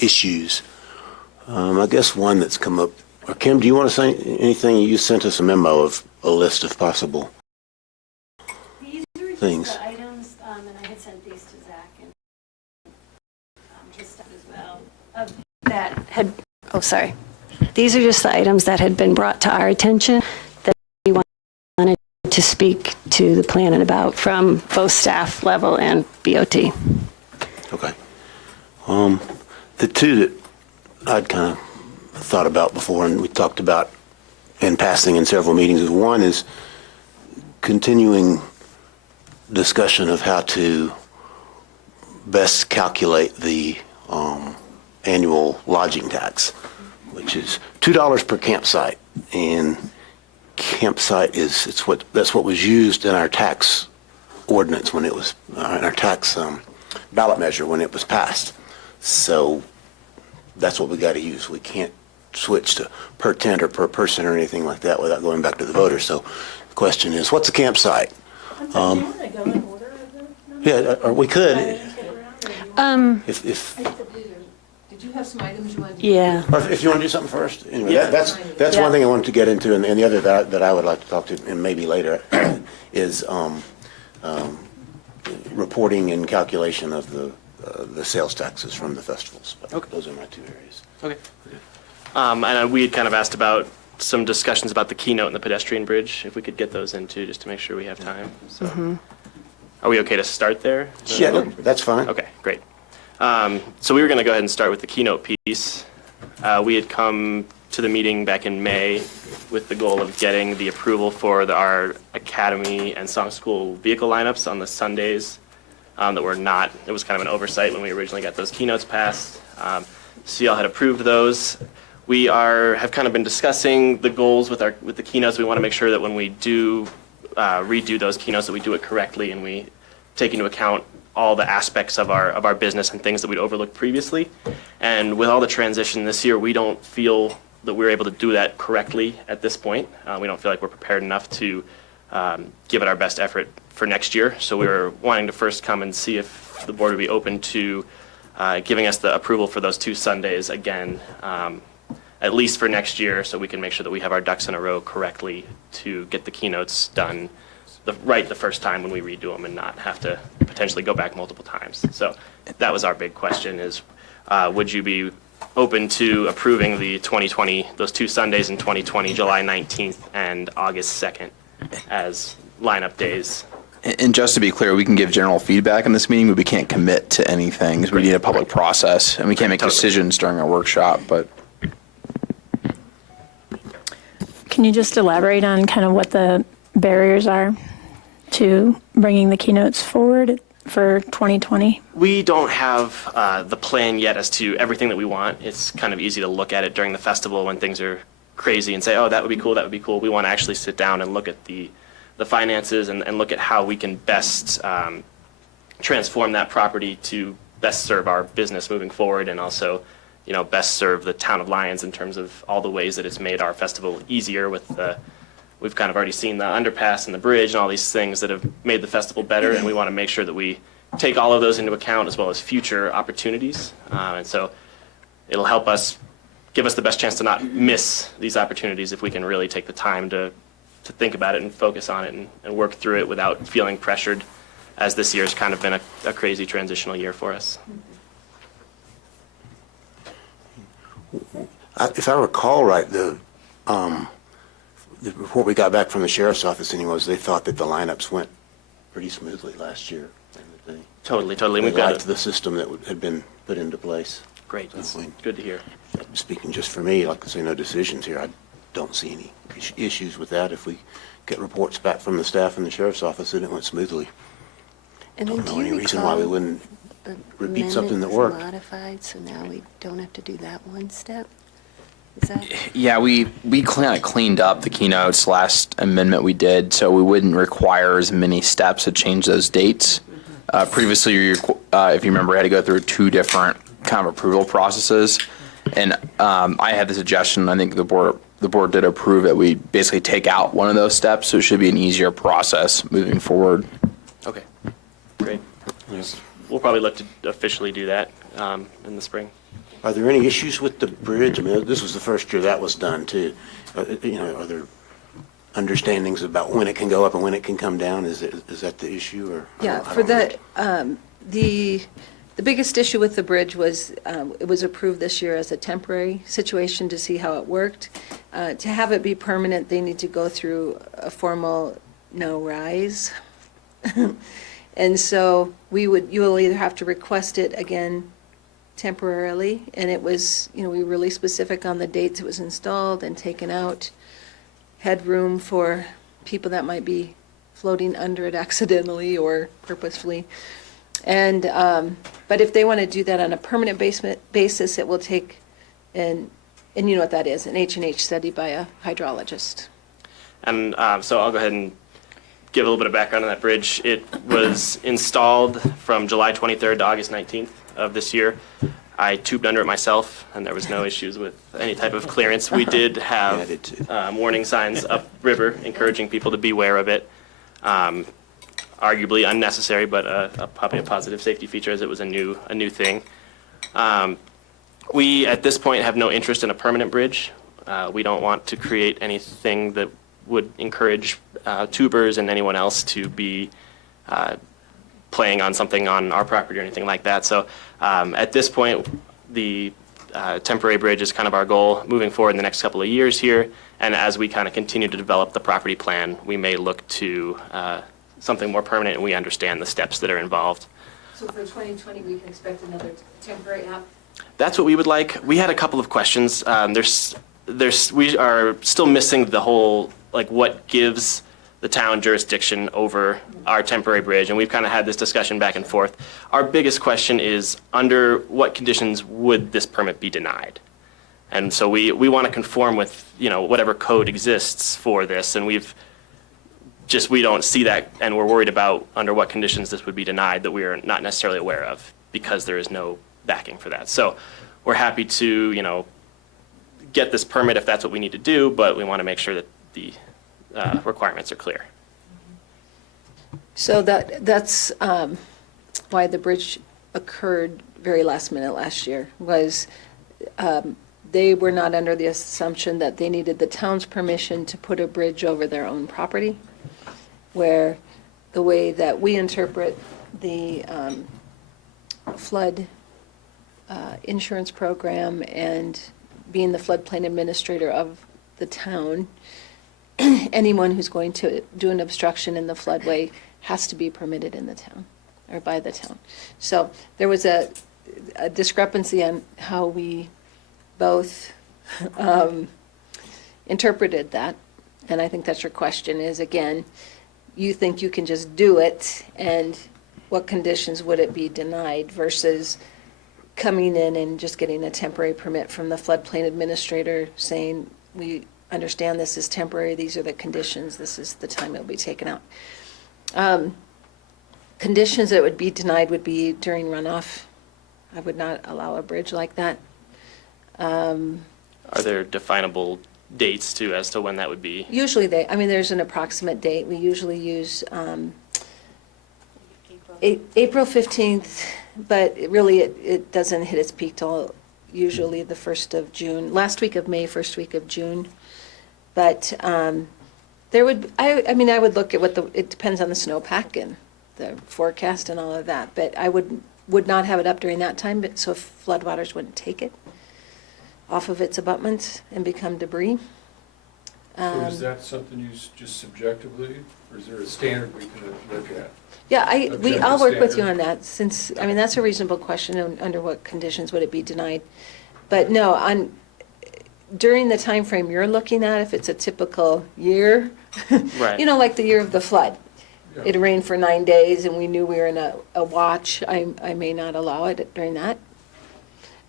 issues. I guess one that's come up, or Kim, do you want to say anything? You sent us a memo of a list of possible These are things. just the items, and I had sent these to Zach and his stuff as well. That had, oh, sorry. These are just the items that had been brought to our attention that we wanted to speak to the planning about from both staff level and BOT. Okay. The two that I'd kind of thought about before and we talked about in passing in several meetings is one is continuing discussion of how to best calculate the annual lodging tax, which is $2 per campsite. And campsite is, that's what was used in our tax ordinance when it was, in our tax ballot measure when it was passed. So that's what we got to use. We can't switch to per tent or per person or anything like that without going back to the voters. So the question is, what's a campsite? I'm sorry, do you want to go in order of the numbers? Yeah, or we could. If Did you have some items you wanted to? Yeah. or if you want to do something first. Anyway, Yeah. that's Yeah. one thing I wanted to get into, and the other that I would like to talk to, and maybe later, is reporting and calculation of the sales taxes from the festivals. But Okay. those are my two areas. Okay. And we had kind of asked about some discussions about the keynote and the pedestrian bridge, if we could get those into, just to make sure we have time. So, Are we okay to start there? Yeah, that's fine. Okay, great. So we were going to go ahead and start with the keynote piece. We had come to the meeting back in May with the goal of getting the approval for our academy and song school vehicle lineups on the Sundays that were not. It was kind of an oversight when we originally got those keynotes passed. So y'all had approved those. We have kind of been discussing the goals with the keynotes. We want to make sure that when we do redo those keynotes, that we do it correctly and we take into account all the aspects of our business and things that we'd overlooked previously. And with all the transition this year, we don't feel that we're able to do that correctly at this point. We don't feel like we're prepared enough to give it our best effort for next year. So we were wanting to first come and see if the board would be open to giving us the approval for those 2 Sundays again, at least for next year, so we can make sure that we have our ducks in a row correctly to get the keynotes done right the first time when we redo them and not have to potentially go back multiple times. So that was our big question is, would you be open to approving the 2020, those 2 Sundays in 2020, July 19th and August 2nd as lineup days? And just to be clear, we can give general feedback in this meeting, but we can't commit to anything because we need a public process and we can't make decisions during our workshop, but. Can you just elaborate on kind of what the barriers are to bringing the keynotes forward for 2020? We don't have the plan yet as to everything that we want. It's kind of easy to look at it during the festival when things are crazy and say, oh, that would be cool, that would be cool. We want to actually sit down and look at the finances and look at how we can best transform that property to best serve our business moving forward and also, best serve the town of Lyons in terms of all the ways that it's made our festival easier with we've kind of already seen the underpass and the bridge and all these things that have made the festival better, and we want to make sure that we take all of those into account as well as future opportunities. And so it'll help us, give us the best chance to not miss these opportunities if we can really take the time to think about it and focus on it and work through it without feeling pressured, as this year's kind of been a crazy transitional year for us. If I recall right, the report we got back from the sheriff's office anyway, they thought that the lineups went pretty smoothly last year. And that Totally. they We've got liked the system that had been put into place. Great. That's good to hear. Speaking just for me, like I say, no decisions here. I don't see any issues with that. If we get reports back from the staff in the sheriff's office that it went smoothly. And then Don't do know you any reason why we recall wouldn't the repeat something that amendment worked. was modified, so now we don't have to do that one step? Is that? Yeah, we kind of cleaned up the keynotes last amendment we did, so we wouldn't require as many steps to change those dates. Previously, if you remember, I had to go through 2 different kind of approval processes, and I had the suggestion. I think the board did approve it. We basically take out one of those steps, so it should be an easier process moving forward. Okay, great. We'll probably look to officially do that in the spring. Are there any issues with the bridge? I mean, this was the first year that was done too. Are there understandings about when it can go up and when it can come down? Is that the issue or? Yeah, I for don't know. the biggest issue with the bridge was, it was approved this year as a temporary situation to see how it worked. To have it be permanent, they need to go through a formal no rise. And so you will either have to request it again temporarily, and it was, we were really specific on the dates it was installed and taken out, headroom for people that might be floating under it accidentally or purposefully. And, but if they want to do that on a permanent basis, it will take, and you know what that is, an H&H study by a hydrologist. And so I'll go ahead and give a little bit of background on that bridge. It was installed from July 23rd to August 19th of this year. I tubed under it myself, and there was no issues with any type of clearance. We did Yeah, I have did too. warning signs upriver encouraging people to beware of it. Arguably unnecessary, but probably a positive safety feature as it was a new thing. We, at this point, have no interest in a permanent bridge. We don't want to create anything that would encourage tubers and anyone else to be playing on something on our property or anything like that. So at this point, the temporary bridge is kind of our goal moving forward in the next couple of years here. And as we kind of continue to develop the property plan, we may look to something more permanent, and we understand the steps that are involved. So for 2020, we can expect another temporary app? That's what we would like. We had a couple of questions. We are still missing the whole, like, what gives the town jurisdiction over our temporary bridge, and we've kind of had this discussion back and forth. Our biggest question is, under what conditions would this permit be denied? And so we want to conform with, whatever code exists for this, and we don't see that, and we're worried about under what conditions this would be denied that we are not necessarily aware of, because there is no backing for that. So we're happy to, get this permit if that's what we need to do, but we want to make sure that the requirements are clear. So that's why the bridge occurred very last minute last year, was they were not under the assumption that they needed the town's permission to put a bridge over their own property, where the way that we interpret the flood insurance program and being the floodplain administrator of the town, anyone who's going to do an obstruction in the floodway has to be permitted in the town or by the town. So there was a discrepancy on how we both interpreted that. And I think that's your question is, again, you think you can just do it, and what conditions would it be denied versus coming in and just getting a temporary permit from the floodplain administrator saying, we understand this is temporary, these are the conditions, this is the time it'll be taken out. Conditions that would be denied would be during runoff. I would not allow a bridge like that. Are there definable dates too as to when that would be? Usually there's an approximate date. We usually use April 15th, but it doesn't hit its peak till usually the 1st of June, last week of May, first week of June. But I would look at it depends on the snowpack and the forecast and all of that, but I would not have it up during that time, but so floodwaters wouldn't take it off of its abutments and become debris. So is that something you just subjectively, or is there a standard we can look at? Yeah, I'll work with you standard. on that, since, that's a reasonable question, under what conditions would it be denied? But no, during the time frame you're looking at, if it's a typical year, Right. like the year of the flood. Yeah. It rained for 9 days and we knew we were in a watch, I may not allow it during that.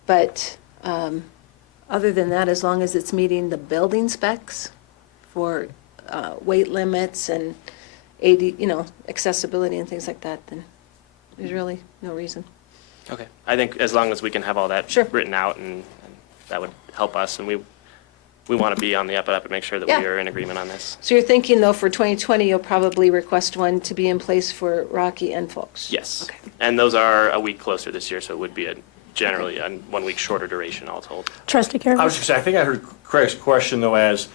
But other than that, as long as it's meeting the building specs for weight limits and accessibility and things like that, then there's really no reason. Okay. I think as long as we can have all that Sure. written out, and that would help us, and we want to be on the up and up and make sure that Yeah. we are in agreement on this. So you're thinking, though, for 2020, you'll probably request one to be in place for Rocky and Folks? Yes. Okay. And those are a week closer this year, so it would be a generally a 1 week shorter duration all told. Trustee I Carroll? was just saying, I think I heard Craig's question though as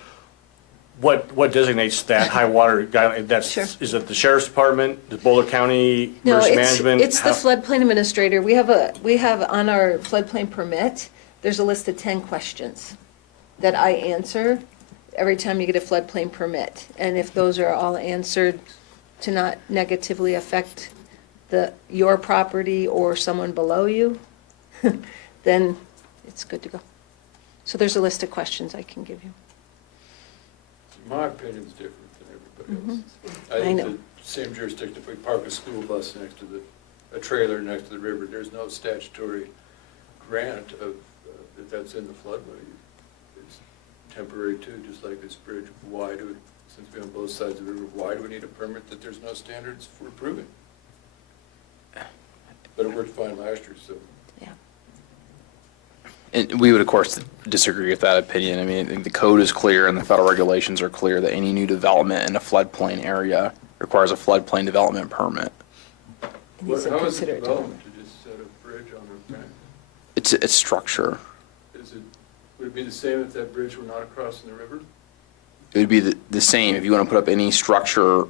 what designates that high water guy? That's, Sure. is it the sheriff's department, the Boulder County No, emergency it's, management? it's the floodplain administrator. We have on our floodplain permit, there's a list of 10 questions that I answer every time you get a floodplain permit. And if those are all answered to not negatively affect your property or someone below you, then it's good to go. So there's a list of questions I can give you. My opinion's different than everybody else's. I think know. the same jurisdiction, if we park a school bus next to a trailer next to the river, there's no statutory grant of, that's in the floodway. It's temporary too, just like this bridge. Why do, since we're on both sides of the river, why do we need a permit that there's no standards for approving? But it worked fine last year, so. Yeah. And we would, of course, disagree with that opinion. I mean, I think the code is clear and the federal regulations are clear that any new development in a floodplain area requires a floodplain development permit. It needs to How is it consider it development to just set a bridge on a bank? It's structure. Would it be the same if that bridge were not across in the river? It would be the same if you want to put up any structure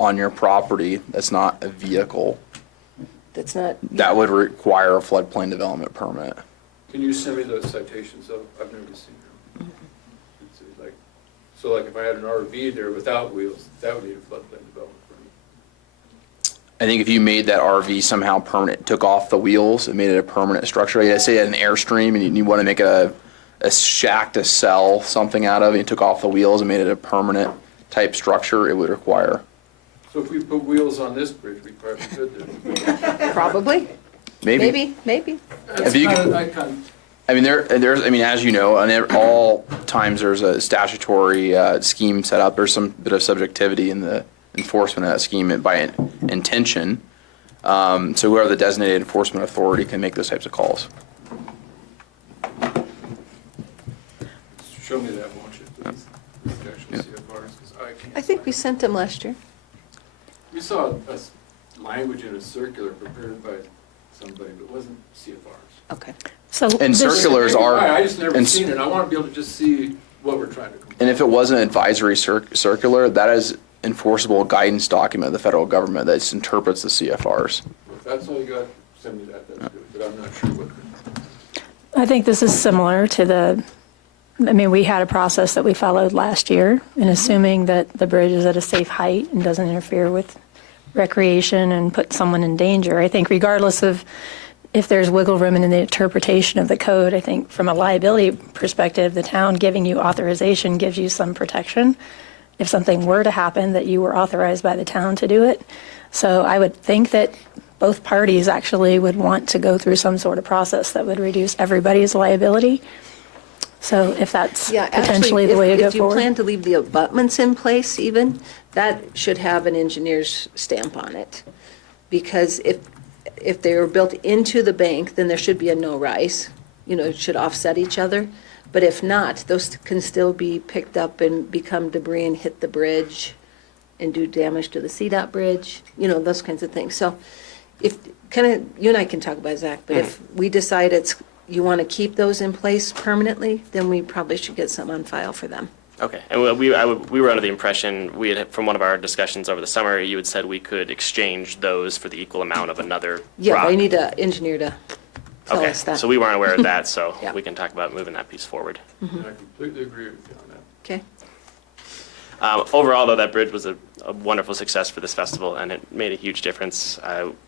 on your property that's not a vehicle. That's not. That would require a floodplain development permit. Can you send me those citations though? I've never seen them. It's like, so like if I had an RV there without wheels, that would need a floodplain development permit. I think if you made that RV somehow permanent, took off the wheels and made it a permanent structure, like say you had an Airstream and you want to make a shack to sell something out of, and you took off the wheels and made it a permanent type structure, it would require. So if we put wheels on this bridge, we probably could do. Probably. Maybe. If you could- I mean, there's, I mean, as you know, on all times there's a statutory scheme set up. There's some bit of subjectivity in the enforcement of that scheme by intention. So whoever the designated enforcement authority can make those types of calls. Show me that, won't you, please? The actual Yeah. CFRs, 'cause I can't. I think we sent them last year. We saw language in a circular prepared by somebody, but it wasn't CFRs. Okay. So And this- circulars are. I just never and- seen it. I want to be able to just see what we're trying to complete. And if it was an advisory circular, that is enforceable guidance document of the federal government that interprets the CFRs. If that's all you got, send me that, that's good, but I'm not sure what. I think this is similar to we had a process that we followed last year, and assuming that the bridge is at a safe height and doesn't interfere with recreation and put someone in danger. I think regardless of if there's wiggle room in the interpretation of the code, I think from a liability perspective, the town giving you authorization gives you some protection if something were to happen, that you were authorized by the town to do it. So I would think that both parties actually would want to go through some sort of process that would reduce everybody's liability. So if that's Yeah, potentially actually, the way to go if you plan forward. to leave the abutments in place even, that should have an engineer's stamp on it. Because if they are built into the bank, then there should be a no rise, it should offset each other. But if not, those can still be picked up and become debris and hit the bridge and do damage to the CDOT bridge, those kinds of things. So if, you and I can talk about Zach, but if we decide you want to keep those in place permanently, then we probably should get some on file for them. Okay, and we were under the impression, from one of our discussions over the summer, you had said we could exchange those for the equal amount of another Yeah, rock. I need an engineer to tell Okay, us that. so we weren't aware of that, so Yeah. we can talk about moving that piece forward. I completely agree with you on that. Okay, Overall, though, that bridge was a wonderful success for this festival, and it made a huge difference.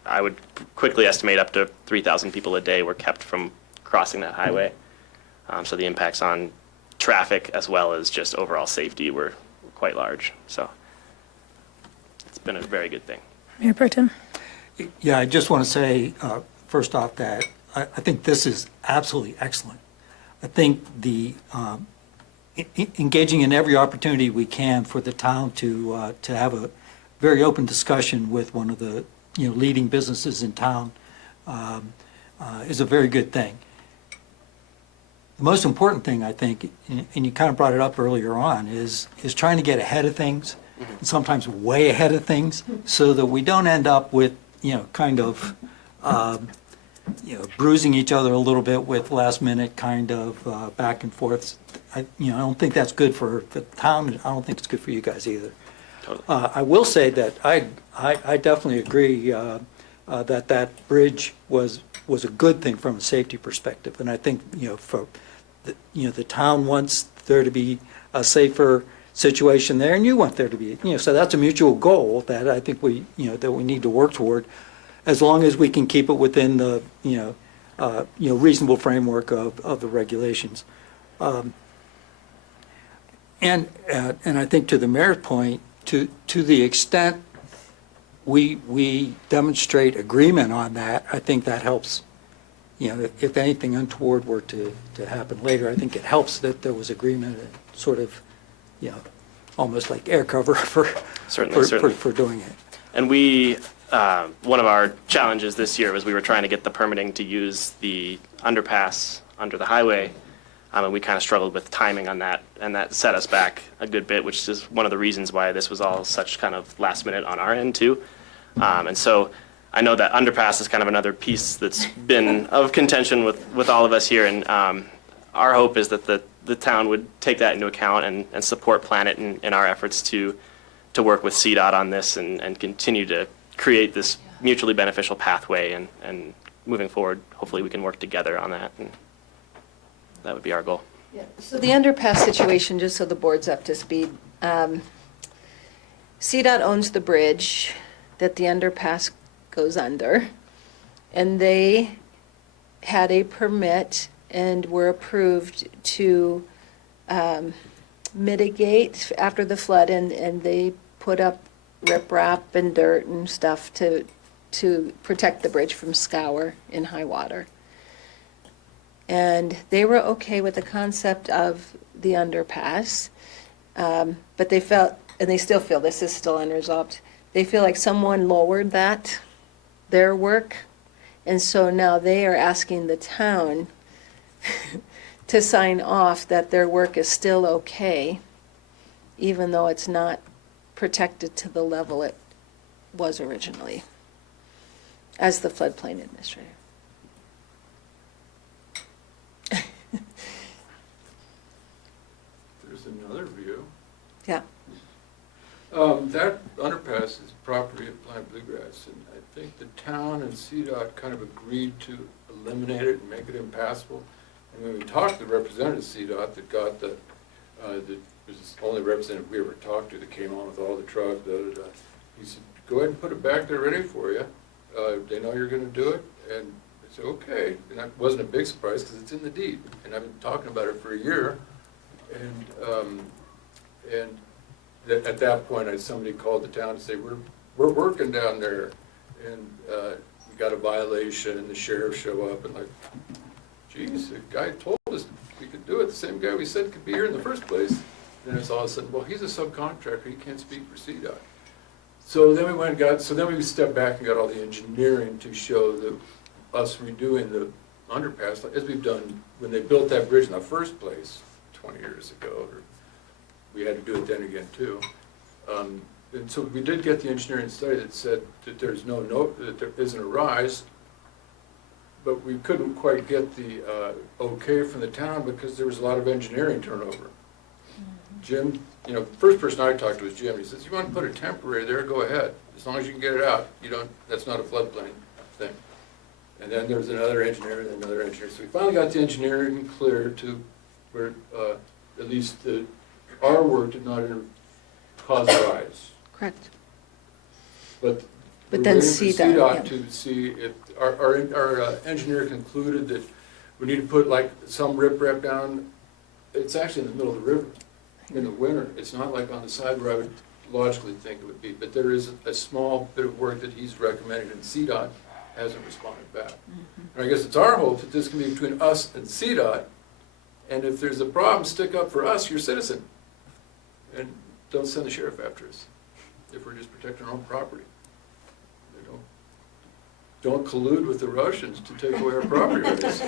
I would quickly estimate up to 3,000 people a day were kept from crossing that highway. So the impacts on traffic as well as just overall safety were quite large. So it's been a very good thing. Mayor Pro Tem? Yeah, I just want to say, first off, that I think this is absolutely excellent. I think engaging in every opportunity we can for the town to have a very open discussion with one of the leading businesses in town is a very good thing. The most important thing, I think, and you kind of brought it up earlier on, is trying to get ahead of things, and sometimes way ahead of things, so that we don't end up with kind of bruising each other a little bit with last minute kind of back and forths. I don't think that's good for the town. I don't think it's good for you guys either. Totally. I will say that I definitely agree that bridge was a good thing from a safety perspective. And I think, for the town wants there to be a safer situation there, and you want there to be, so that's a mutual goal that I think that we need to work toward, as long as we can keep it within the, reasonable framework of the regulations. And I think to the mayor's point, to the extent we demonstrate agreement on that, I think that helps. If anything untoward were to happen later, I think it helps that there was agreement and sort of, almost like air cover for doing it. And one of our challenges this year was we were trying to get the permitting to use the underpass under the highway, and we kind of struggled with timing on that, and that set us back a good bit, which is one of the reasons why this was all such kind of last minute on our end too. And so I know that underpass is kind of another piece that's been of contention with all of us here, and our hope is that the town would take that into account and support Planet in our efforts to work with CDOT on this and continue to create this mutually beneficial pathway, and moving forward, hopefully we can work together on that, and that would be our goal. Yeah. So the underpass situation, just so the board's up to speed, CDOT owns the bridge that the underpass goes under, and they had a permit and were approved to mitigate after the flood, and they put up riprap and dirt and stuff to protect the bridge from scour in high water. And they were okay with the concept of the underpass, but they felt, and they still feel, this is still unresolved, they feel like someone lowered their work, and so now they are asking the town to sign off that their work is still okay, even though it's not protected to the level it was originally, as the floodplain administrator. There's another view. Yeah. That underpass is property of Planet Bluegrass, and I think the town and CDOT kind of agreed to eliminate it and make it impassable. And when we talked to the representative of CDOT that got that was the only representative we ever talked to that came on with all the trucks, he said, go ahead and put it back there ready for you. They know you're going to do it. And I said, okay. And that wasn't a big surprise because it's in the deed. And I've been talking about it for a year. And at that point, somebody called the town to say, we're working down there. And we got a violation, and the sheriff show up and like, geez, the guy told us we could do it. The same guy we said could be here in the first place. And it's all of a sudden, well, he's a subcontractor. He can't speak for CDOT. So then we stepped back and got all the engineering to show us redoing the underpass, as we've done when they built that bridge in the first place 20 years ago. We had to do it then again too. And so we did get the engineering study that said that that there isn't a rise, but we couldn't quite get the okay from the town because there was a lot of engineering turnover. Jim, the first person I talked to was Jim. He says, you want to put a temporary there, go ahead. As long as you can get it out, that's not a floodplain thing. And then there was another engineer and another engineer. So we finally got the engineering clear to where at least our work did not cause a rise. Correct. But then CDOT, to see if our engineer concluded that we need to put like some riprap down. It's actually in the middle of the river in the winter. It's not like on the side where I would logically think it would be, but there is a small bit of work that he's recommended, and CDOT hasn't responded back. Mm-hmm. And I guess it's our hope that this can be between us and CDOT, and if there's a problem, stick up for us, your citizen, and don't send the sheriff after us if we're just protecting our own property. Don't collude with the Russians to take away our property rights.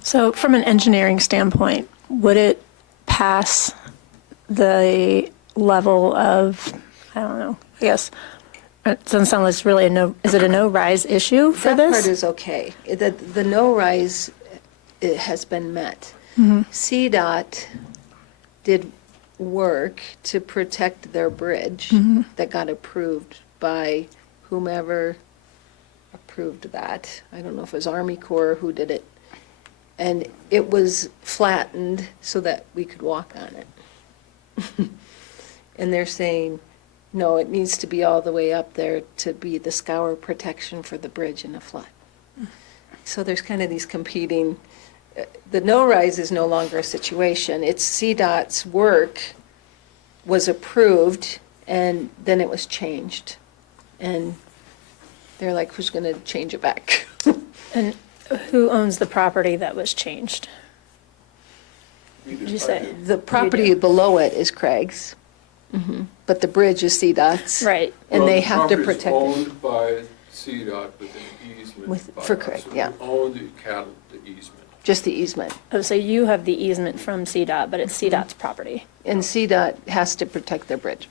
So from an engineering standpoint, would it pass the level of, I don't know, I guess, It doesn't sound like it's really a no, is it a no-rise issue for That part this? is okay. The no-rise it has been met. Mm-hmm. CDOT did work to protect their bridge Mm-hmm. that got approved by whomever approved that. I don't know if it was Army Corps who did it. And it was flattened so that we could walk on it. And they're saying, no, it needs to be all the way up there to be the scour protection for the bridge in a flood. So there's kind of these competing, the no-rise is no longer a situation. It's CDOT's work was approved, and then it was changed. And they're like, who's going to change it back? And who owns the property that was changed? Did you say? The property below it is Craig's, but the bridge is CDOT's. Right. And Well, they the have to property's protect it. owned by CDOT with an easement. With- by for us. Craig, So yeah. we own the cattle, the easement. Just the easement. Oh, so you have the easement from CDOT, but it's CDOT's property. And CDOT has to protect their bridge.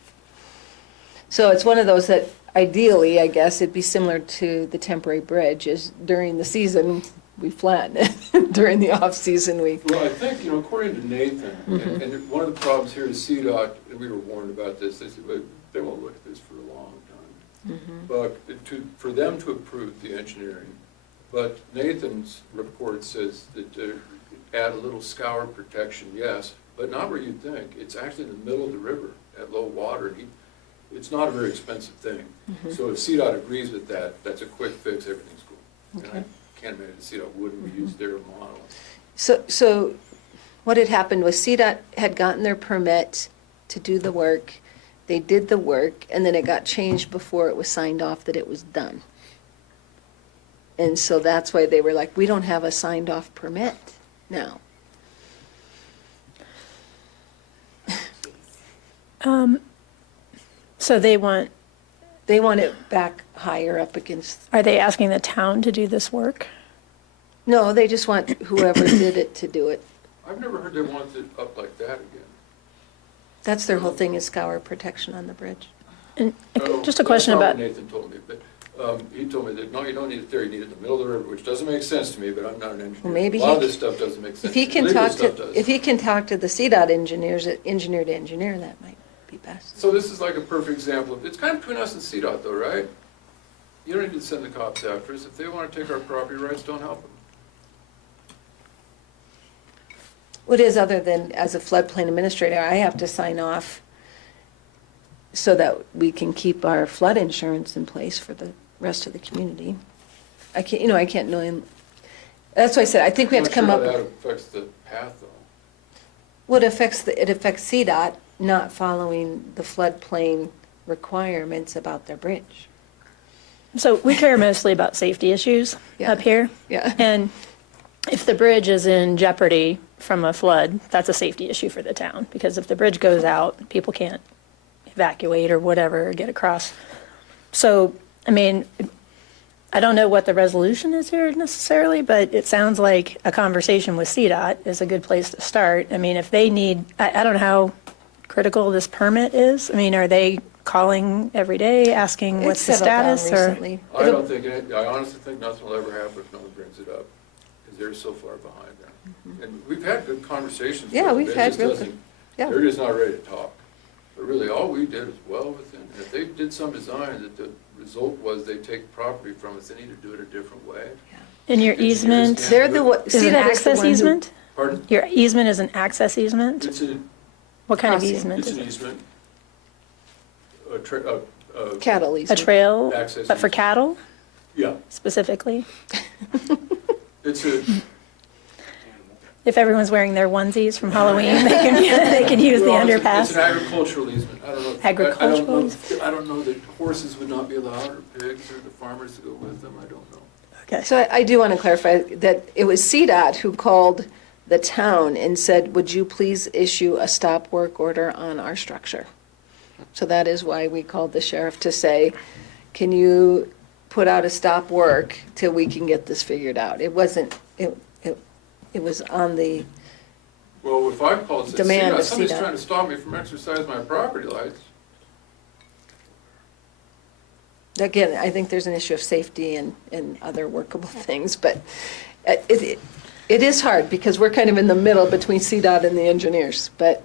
So it's one of those that ideally, I guess, it'd be similar to the temporary bridge, is during the season, we flatten it. During the off-season, we, Well, I think, according to Nathan, and one of the problems here is CDOT, and we were warned about this, they said, well, they won't look at this for a long time. But for them to approve the engineering, but Nathan's report says that add a little scour protection, yes, but not where you'd think. It's actually in the middle of the river at low water. It's not a very expensive thing. So if CDOT agrees with that, that's a quick fix, everything's cool. And I can't imagine CDOT wouldn't use their model. so what had happened was CDOT had gotten their permit to do the work. They did the work, and then it got changed before it was signed off that it was done. And so that's why they were like, we don't have a signed off permit now. So they want, They want it back higher up against, are they asking the town to do this work? no, they just want whoever did it to do it. I've never heard they want it up like that again. That's their whole thing, is scour protection on the bridge. And Oh, just a question that's not about, what Nathan told me, but he told me that, no, you don't need it there, you need it in the middle of the river, which doesn't make sense to me, but I'm not an engineer. Well, maybe A lot he of c- this stuff doesn't make sense. If he to me. can Legal talk stuff to, does. if he can talk to the CDOT engineers, engineer to engineer, that might be best. So this is like a perfect example of, it's kind of between us and CDOT though, right? You don't need to send the cops after us. If they want to take our property rights, don't help them. What is, other than as a floodplain administrator, I have to sign off so that we can keep our flood insurance in place for the rest of the community. I can't, I can't know him. That's why I said, I think we have to come up. I'm not sure how that affects the path though. What affects, it affects CDOT not following the floodplain requirements about their bridge. so we care mostly about safety issues Yeah. up here. Yeah. And if the bridge is in jeopardy from a flood, that's a safety issue for the town, because if the bridge goes out, people can't evacuate or whatever, or get across. So, I mean, I don't know what the resolution is here necessarily, but it sounds like a conversation with CDOT is a good place to start. I mean, if they need, I don't know how critical this permit is. I mean, are they calling every day, asking what's the It's settled down status, or? recently. I don't think, I honestly think nothing will ever happen if no one brings it up, because they're so far behind them. And we've had good conversations. Yeah, with them. we've They had just real doesn't- good- yeah. They're just not ready to talk. But really, all we did is well within, and if they did some design that the result was they take property from us, they need to do it a different way. And your Engineers easement can't They're do the it. one, is an CDOT is the access one who. easement? Pardon? Your easement is an access easement? It's a, What kind of Crossing. easement it's is an it? easement. A Cattle A easement. trail, Access but for easement. cattle yeah, specifically? it's a, If everyone's wearing their onesies from Halloween, they can use the well, it's an underpass. agricultural easement. I don't know. Agricultural I don't know that horses would not be allowed, or pigs, or the farmers to go with them, I don't know. Okay. So I do want to clarify that it was CDOT who called the town and said, would you please issue a stop work order on our structure? So that is why we called the sheriff to say, can you put out a stop work till we can get this figured out? It wasn't, it was on the, Well, if I called and said, Demand "CDOT, of somebody's CDOT. trying to stop me from exercising my property rights," again, I think there's an issue of safety and other workable things, but it is hard because we're kind of in the middle between CDOT and the engineers. But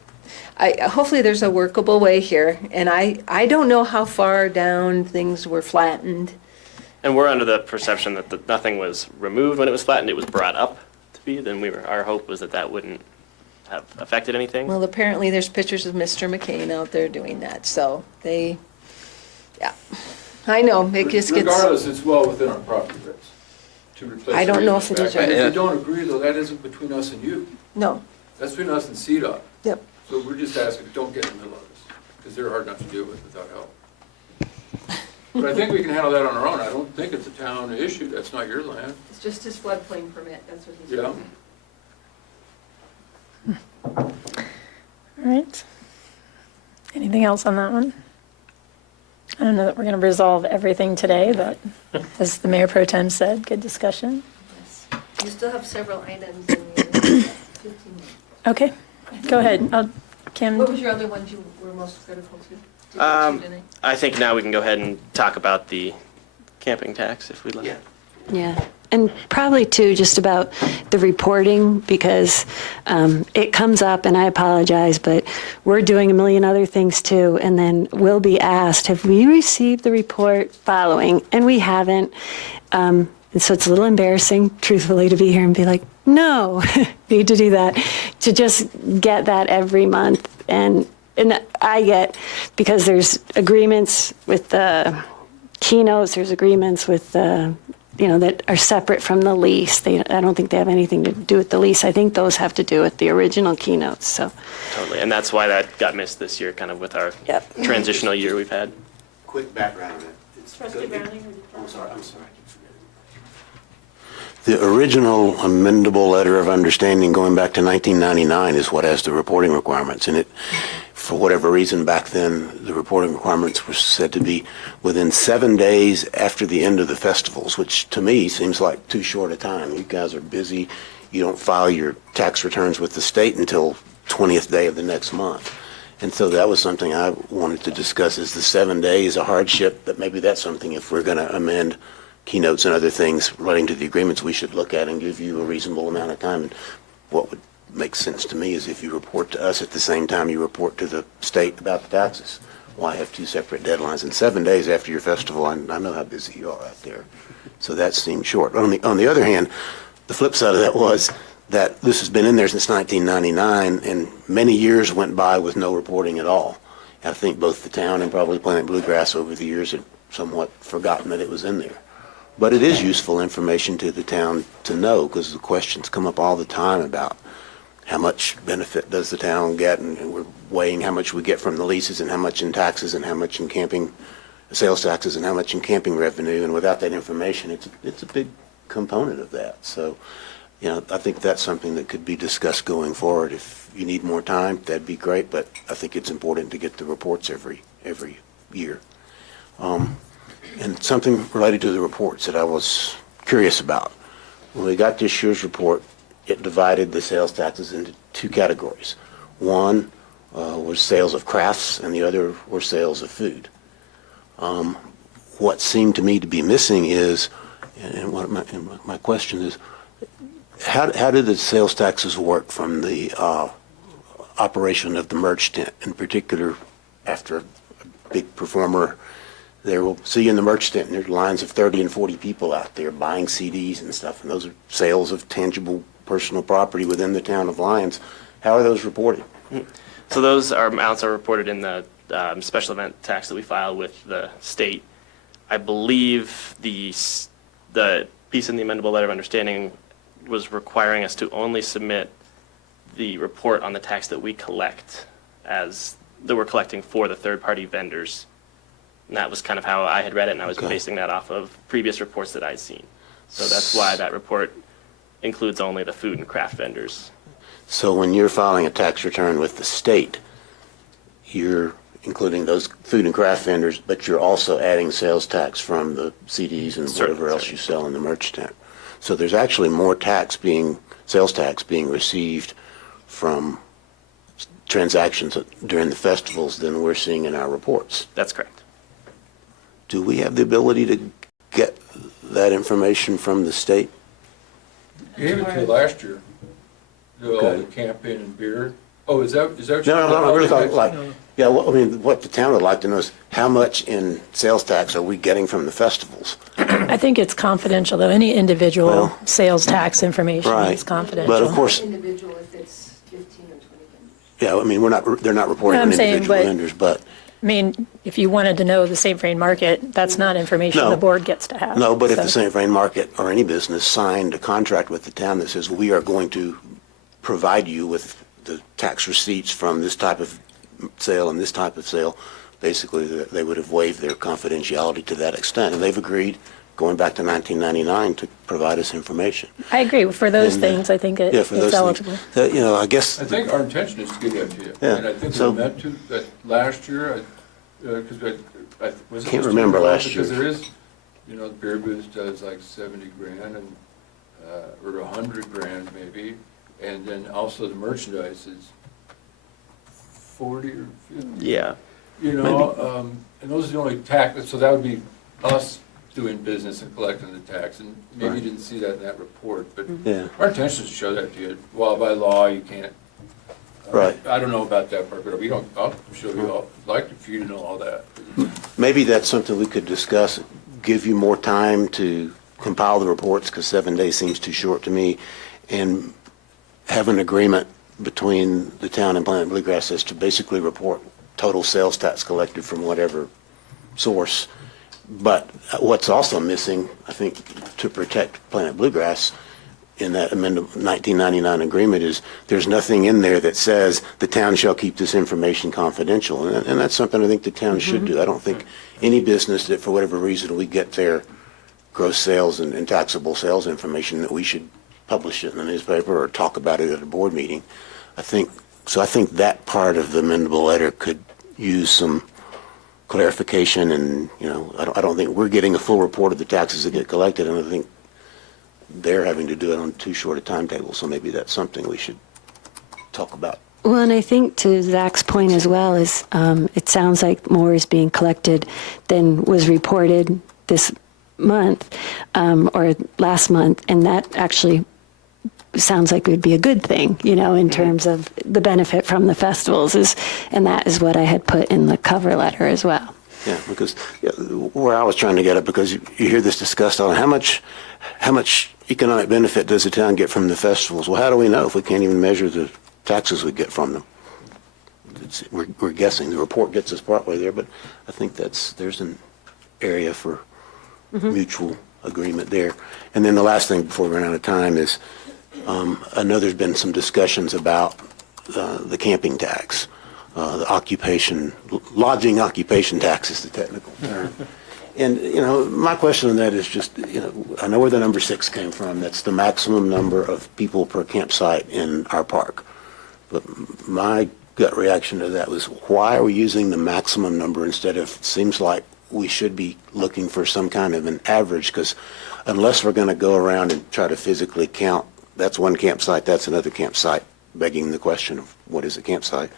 hopefully there's a workable way here, and I don't know how far down things were flattened. And we're under the perception that nothing was removed when it was flattened, it was brought up to be, then our hope was that wouldn't have affected anything. Well, apparently there's pictures of Mr. McCain out there doing that, so yeah. I know, it just gets. Regardless, it's well within our property rights to replace. I don't know if it is And or if you don't agree, though, that isn't between us and you. No, That's between us and CDOT. yep. So we're just asking, don't get in the middle of this, because they're hard enough to deal with without help. But I think we can handle that on our own. I don't think it's a town issue. That's not your land. It's just his floodplain permit, that's what he's Yeah. doing. All right. Anything else on that one? I don't know that we're going to resolve everything today, but as the Mayor Pro Tem said, good discussion. You still have several items in your 15 minutes. Okay, go ahead. Kim? What was your other ones you were most critical to? Did you get to tonight? I think now we can go ahead and talk about the camping tax if we'd like. Yeah, and probably too, just about the reporting, because it comes up, and I apologize, but we're doing a million other things too, and then we'll be asked, have we received the report following? And we haven't. And so it's a little embarrassing, truthfully, to be here and be like, no, need to do that, to just get that every month. And I get, because there's agreements with the keynotes, there's agreements with the, that are separate from the lease. I don't think they have anything to do with the lease. I think those have to do with the original keynotes, so. Totally, and that's why that got missed this year, kind of with our Yep. transitional year we've had. Quick background on it. Trustee Browning? I'm sorry, I keep forgetting. The original amendable letter of understanding going back to 1999 is what has the reporting requirements in it. For whatever reason, back then, the reporting requirements were said to be within 7 days after the end of the festivals, which to me seems like too short a time. You guys are busy. You don't file your tax returns with the state until 20th day of the next month. And so that was something I wanted to discuss, is the 7 days a hardship, but maybe that's something, if we're going to amend keynotes and other things relating to the agreements, we should look at and give you a reasonable amount of time. And what would make sense to me is if you report to us at the same time you report to the state about the taxes. Why have two separate deadlines? And 7 days after your festival, I know how busy you are out there. So that seemed short. On the other hand, the flip side of that was that this has been in there since 1999, and many years went by with no reporting at all. I think both the town and probably Planet Bluegrass over the years had somewhat forgotten that it was in there. But it is useful information to the town to know, because the questions come up all the time about how much benefit does the town get, and we're weighing how much we get from the leases and how much in taxes and how much in camping, sales taxes and how much in camping revenue. And without that information, it's a big component of that. So, I think that's something that could be discussed going forward. If you need more time, that'd be great, but I think it's important to get the reports every year. And something related to the reports that I was curious about. When we got this year's report, it divided the sales taxes into two categories. One was sales of crafts, and the other were sales of food. What seemed to me to be missing is, and my question is, how did the sales taxes work from the operation of the merch tent, in particular, after a big performer? They will see you in the merch tent, and there's lines of 30 and 40 people out there buying CDs and stuff, and those are sales of tangible personal property within the town of Lyons. How are those reported? So those amounts are reported in the special event tax that we file with the state. I believe the piece in the amendable letter of understanding was requiring us to only submit the report on the tax that we collect that we're collecting for the third-party vendors. And that was kind of how I had read it, and I was basing that off of previous reports that I'd seen. So that's why that report includes only the food and craft vendors. So when you're filing a tax return with the state, you're including those food and craft vendors, but you're also adding sales tax from the CDs and whatever else you sell in the merch tent. So there's actually more sales tax being received from transactions during the festivals than we're seeing in our reports. That's correct. do we have the ability to get that information from the state? Gave it to you last year, all Okay. the campaign and beer. Oh, is that what No, you? I'm really talking like, yeah, well, I mean, what the town would like to know is how much in sales tax are we getting from the festivals? I think it's confidential, though. Any individual Well, sales tax information Right. is confidential. But of course, Individual if it's 15 or 20. yeah, I mean, they're not reporting No, on I'm saying, individual but- vendors, but, I mean, if you wanted to know the St. Vrain Market, that's not information No. the board gets to have. no, but if the So- St. Vrain Market or any business signed a contract with the town that says, we are going to provide you with the tax receipts from this type of sale and this type of sale, basically, they would have waived their confidentiality to that extent, and they've agreed, going back to 1999, to provide us information. I agree. For those And, things, I think Yeah, for those it's eligible. things. You know, I guess, I think our intention is to get that to you. Yeah, And I think so- we meant to, that last year, because was it? Can't just remember you? last Because year's. there is, the beer booth does like 70 grand and, or 100 grand maybe. And then also the merchandise is 40 or 50. Yeah. And those are the only tax, so that would be us doing business and collecting the tax. And maybe you Right. didn't see that in that report, but yeah, our intention is to show that to you. While by law, you can't. Right. I don't know about that part, but we don't, I'll show you, I'd like for you to know all that. maybe that's something we could discuss, give you more time to compile the reports, because 7 days seems too short to me, and have an agreement between the town and Planet Bluegrass as to basically report total sales tax collected from whatever source. But what's also missing, I think, to protect Planet Bluegrass in that amended 1999 agreement is there's nothing in there that says the town shall keep this information confidential. And that's something I think the town should do. I don't think any business that for whatever reason we get their gross sales and taxable sales information that we should publish it in the newspaper or talk about it at a board meeting. I think that part of the amendable letter could use some clarification, and, I don't think we're getting a full report of the taxes that get collected, and I think they're having to do it on too short a timetable, so maybe that's something we should talk about. Well, and I think to Zach's point as well is it sounds like more is being collected than was reported this month or last month, and that actually sounds like it would be a good thing, in terms of the benefit from the festivals and that is what I had put in the cover letter as well. Yeah, because where I was trying to get at, because you hear this discussed on how much economic benefit does the town get from the festivals? Well, how do we know if we can't even measure the taxes we get from them? We're guessing. The report gets us partway there, but I think there's an area for mutual agreement there. And then the last thing before we run out of time is I know there's been some discussions about the camping tax, the lodging occupation tax is the technical term. And, my question on that is just, I know where the number 6 came from. That's the maximum number of people per campsite in our park. But my gut reaction to that was, why are we using the maximum number instead of, seems like we should be looking for some kind of an average, because unless we're going to go around and try to physically count, that's one campsite, that's another campsite, begging the question of what is a campsite,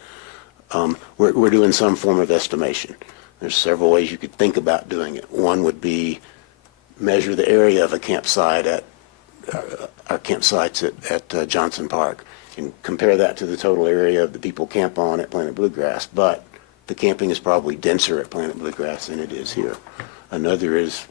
we're doing some form of estimation. There's several ways you could think about doing it. One would be measure the area of a campsite at our campsites at Johnson Park and compare that to the total area of the people camp on at Planet Bluegrass. But the camping is probably denser at Planet Bluegrass than it is here. Another is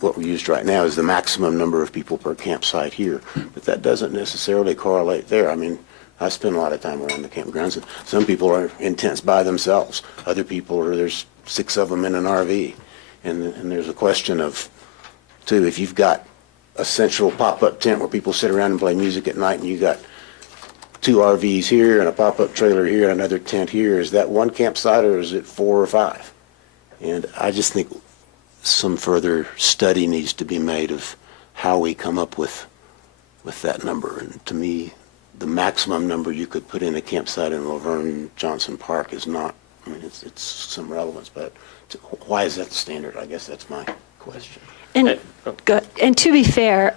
what we used right now is the maximum number of people per campsite here. But that doesn't necessarily correlate there. I mean, I spend a lot of time around the campgrounds. And some people are in tents by themselves. Other people there's 6 of them in an RV. And there's a question of, too, if you've got a central pop-up tent where people sit around and play music at night and you got 2 RVs here and a pop-up trailer here and another tent here, is that one campsite or is it 4 or 5? And I just think some further study needs to be made of how we come up with that number. And to me, the maximum number you could put in a campsite in Laverne Johnson Park is not, I mean, it's some relevance, but why is that the standard? I guess that's my question. And to be fair,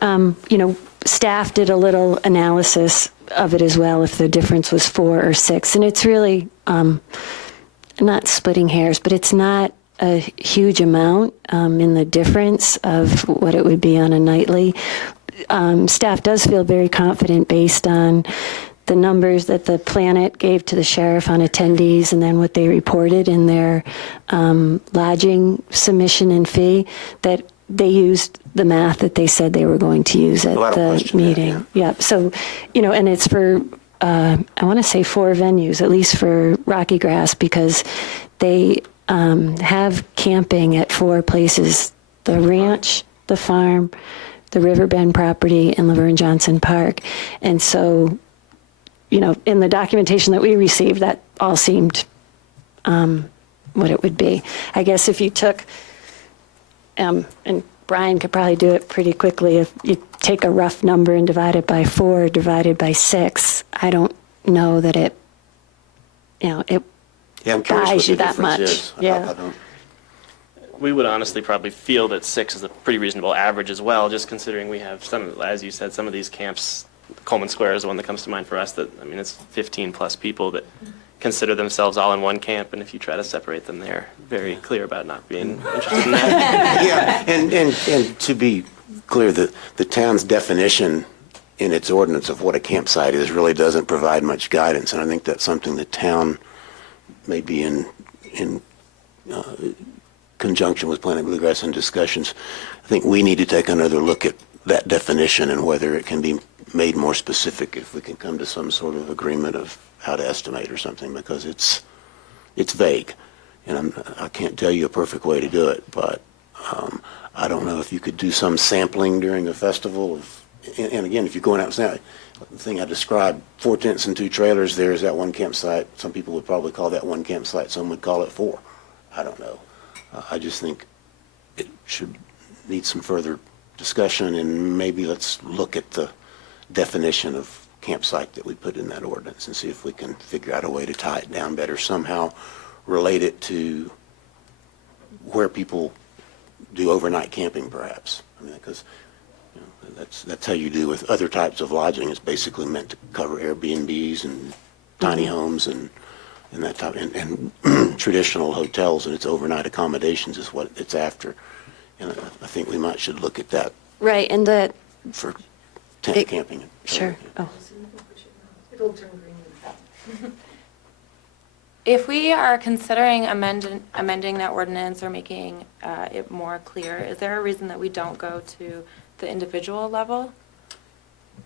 staff did a little analysis of it as well, if the difference was 4 or 6. And it's really not splitting hairs, but it's not a huge amount in the difference of what it would be on a nightly. Staff does feel very confident based on the numbers that the Planet gave to the sheriff on attendees and then what they reported in their lodging submission and fee, that they used the math that they said they were going to use at the meeting. Yep. So, and it's for, I want to say 4 venues, at least for Rocky Grass, because they have camping at 4 places: the ranch, the farm, the Riverbend property, and Laverne Johnson Park. And so, in the documentation that we received, that all seemed what it would be. I guess if you took, and Brian could probably do it pretty quickly, if you take a rough number and divide it by 4, divided by 6, I don't know that it, it I'm curious buys what you the that difference much. is. Yeah. I don't. We would honestly probably feel that 6 is a pretty reasonable average as well, just considering we have some, as you said, some of these camps. Coleman Square is the one that comes to mind for us. That, I mean, it's 15 plus people that consider themselves all in one camp, and if you try to separate them, they're very clear about not being interested in that. Yeah, and to be clear, the town's definition in its ordinance of what a campsite is really doesn't provide much guidance, and I think that's something the town may be in conjunction with Planet Bluegrass and discussions. I think we need to take another look at that definition and whether it can be made more specific, if we can come to some sort of agreement of how to estimate or something, because it's vague, and I can't tell you a perfect way to do it, but I don't know if you could do some sampling during a festival and again, if you're going out, the thing I described, 4 tents and 2 trailers, there's that one campsite. Some people would probably call that one campsite, some would call it 4. I don't know. I just think it should need some further discussion, and maybe let's look at the definition of campsite that we put in that ordinance and see if we can figure out a way to tie it down better, somehow relate it to where people do overnight camping, perhaps. I mean, because that's how you do with other types of lodging. It's basically meant to cover Airbnbs and tiny homes and that type, and traditional hotels, and its overnight accommodations is what it's after. And I think we should look at that Right, and for tent camping. Sure. Oh. It'll turn green. If we are considering amending that ordinance or making it more clear, is there a reason that we don't go to the individual level?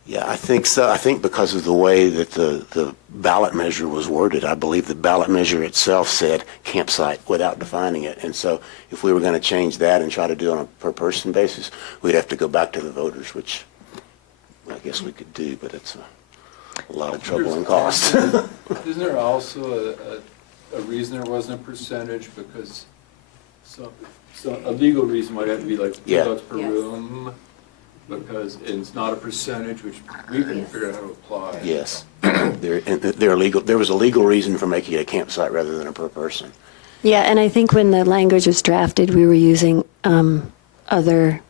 Yeah, I think so. I think because of the way that the ballot measure was worded, I believe the ballot measure itself said campsite without defining it. And so if we were going to change that and try to do it on a per person basis, we'd have to go back to the voters, which I guess we could do, but it's a lot of trouble and cost. Isn't there also a reason there wasn't a percentage? Because so a legal reason might have to be like $2 per room, because it's not a percentage, which we couldn't figure out how to apply. Yes. There was a legal reason for making it a campsite rather than a per person. Yeah, and I think when the language was drafted, we were using other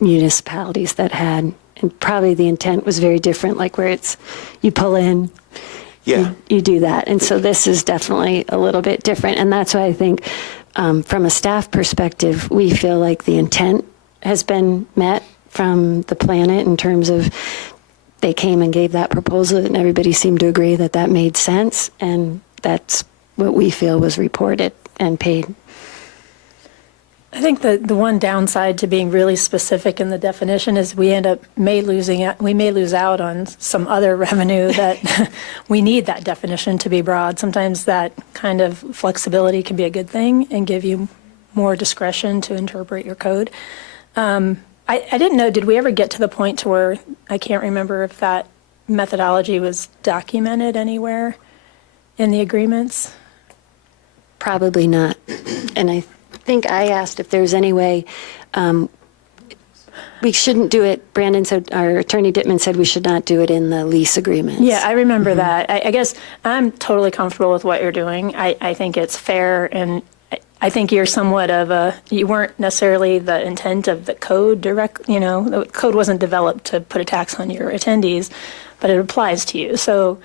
municipalities that had, and probably the intent was very different, like where it's, you pull in, Yeah. you do that. And so this is definitely a little bit different. And that's why I think from a staff perspective, we feel like the intent has been met from the Planet in terms of they came and gave that proposal and everybody seemed to agree that that made sense. And that's what we feel was reported and paid. I think the one downside to being really specific in the definition is we may lose out on some other revenue that we need that definition to be broad. Sometimes that kind of flexibility can be a good thing and give you more discretion to interpret your code. I didn't know, did we ever get to the point to where, I can't remember if that methodology was documented anywhere in the agreements? Probably not. And I think I asked if there's any way, we shouldn't do it, Brandon said, our attorney Dittman said we should not do it in the lease agreements. Yeah, I remember that. I guess I'm totally comfortable with what you're doing. I think it's fair, and I think you're somewhat of you weren't necessarily the intent of the code the code wasn't developed to put a tax on your attendees, but it applies to you. So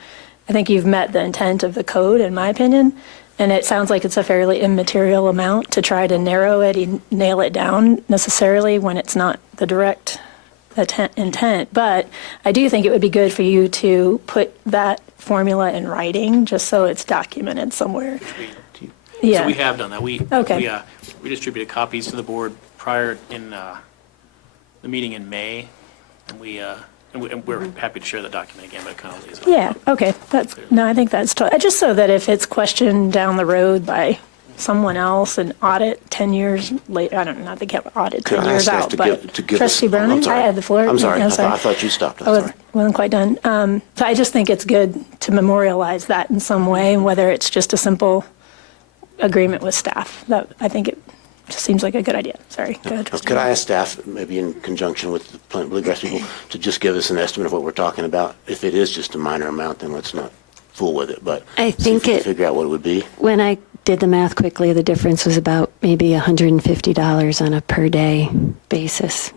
I think you've met the intent of the code, in my opinion. And it sounds like it's a fairly immaterial amount to try to narrow it and nail it down necessarily when it's not the direct intent. But I do think it would be good for you to put that formula in writing, just so it's documented somewhere. So Yeah. we have done that. We distributed copies to the board prior in the meeting in May, and we're happy to share the document again, but it kind of lays out. Yeah, okay, I think that's, just so that if it's questioned down the road by someone else and audit 10 years later, I don't know, not they can't audit 10 Could I years ask out, staff to but give us? Trustee I'm Browning, I sorry. had the floor. I'm sorry. No, I thought you stopped. I'm I sorry. wasn't quite done. So I just think it's good to memorialize that in some way, whether it's just a simple agreement with staff. That, I think it just seems like a good idea. Sorry, go ahead. Trustee Could I ask staff, maybe in conjunction with the Bluegrass people, to just give us an estimate of what we're talking about? If it is just a minor amount, then let's not fool with it, but I see think if we can it- figure out what it would be. When I did the math quickly, the difference was about maybe $150 on a per day basis,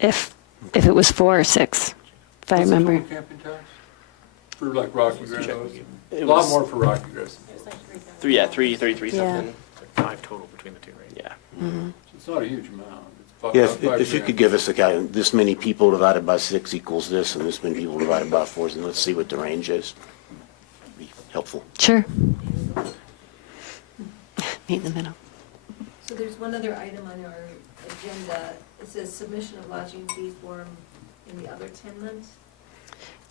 if it was 4 or 6, if I What's the remember. total camping tax? For like Rocky Grass? It A lot was- more for Rocky Grass. 333 Yeah. something. 5 total between the two, right? Yeah. It's not a huge amount. It's Yeah, about if you $5,000. could give us a guide, this many people divided by 6 equals this, and this many people divided by 4, and let's see what the range is. Be helpful. Sure. Meet in the middle. So there's one other item on our agenda. It says submission of lodging fee form in the other 10 months.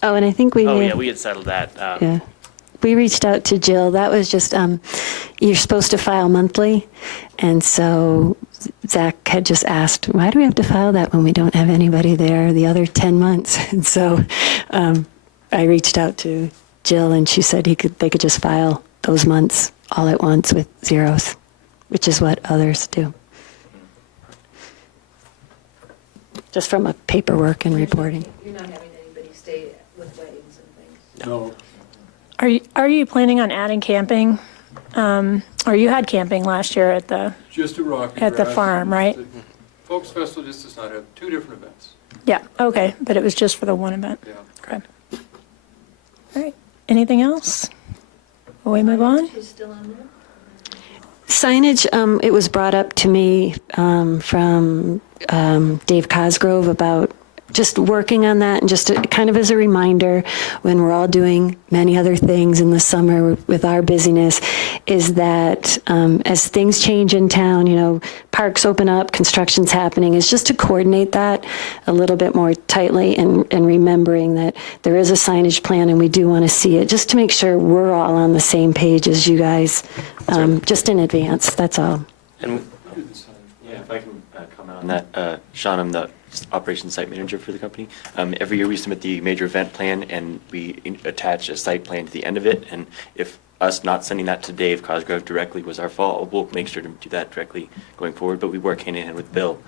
Oh, and I think we Oh, may yeah, have- we had settled that. Yeah. We reached out to Jill. That was just, you're supposed to file monthly. And so Zach had just asked, why do we have to file that when we don't have anybody there the other 10 months? And so I reached out to Jill and she said they could just file those months all at once with zeros, which is what others do. Just from a paperwork and reporting. You're not having anybody stay with weddings and things. No, Are you planning on adding camping? Or you had camping last year at the, just a Rocky At the Grass. farm, right? The Folks Festival just does not have 2 different events. yeah, okay, but it was just for the one event. Yeah. Okay. All right, anything else? Will we move on? Who's still on there? Signage, it was brought up to me from Dave Cosgrove about just working on that and just kind of as a reminder when we're all doing many other things in the summer with our busyness is that as things change in town, you know, parks open up, construction's happening, is just to coordinate that a little bit more tightly and remembering that there is a signage plan and we do want to see it just to make sure we're all on the same page as you guys, just in advance, that's all. And Yeah, if I can comment on that. Sean, I'm the operations site manager for the company. Every year we submit the major event plan and we attach a site plan to the end of it. And if us not sending that to Dave Cosgrove directly was our fault, we'll make sure to do that directly going forward. But we work hand in hand with Bill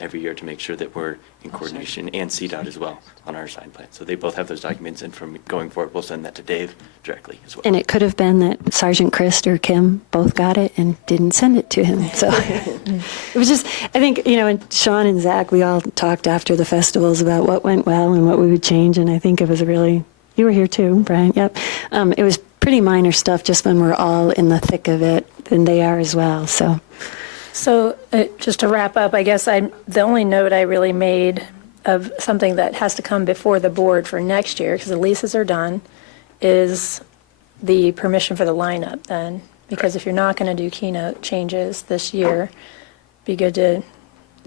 every year to make sure that we're in coordination, and CDOT as well on our sign plan. So they both have those documents, and from going forward, we'll send that to Dave directly as well. And it could have been that Sergeant Christ or Kim both got it and didn't send it to him. So it was just, I think, you know, and Sean and Zach, we all talked after the festivals about what went well and what we would change. And I think it was a really, you were here too, Brian, yep. It was pretty minor stuff just when we're all in the thick of it, and they are as well, so. So just to wrap up, I guess the only note I really made of something that has to come before the board for next year, because the leases are done, is the permission for the lineup then. Because if you're not going to do keynote changes this year, be good to,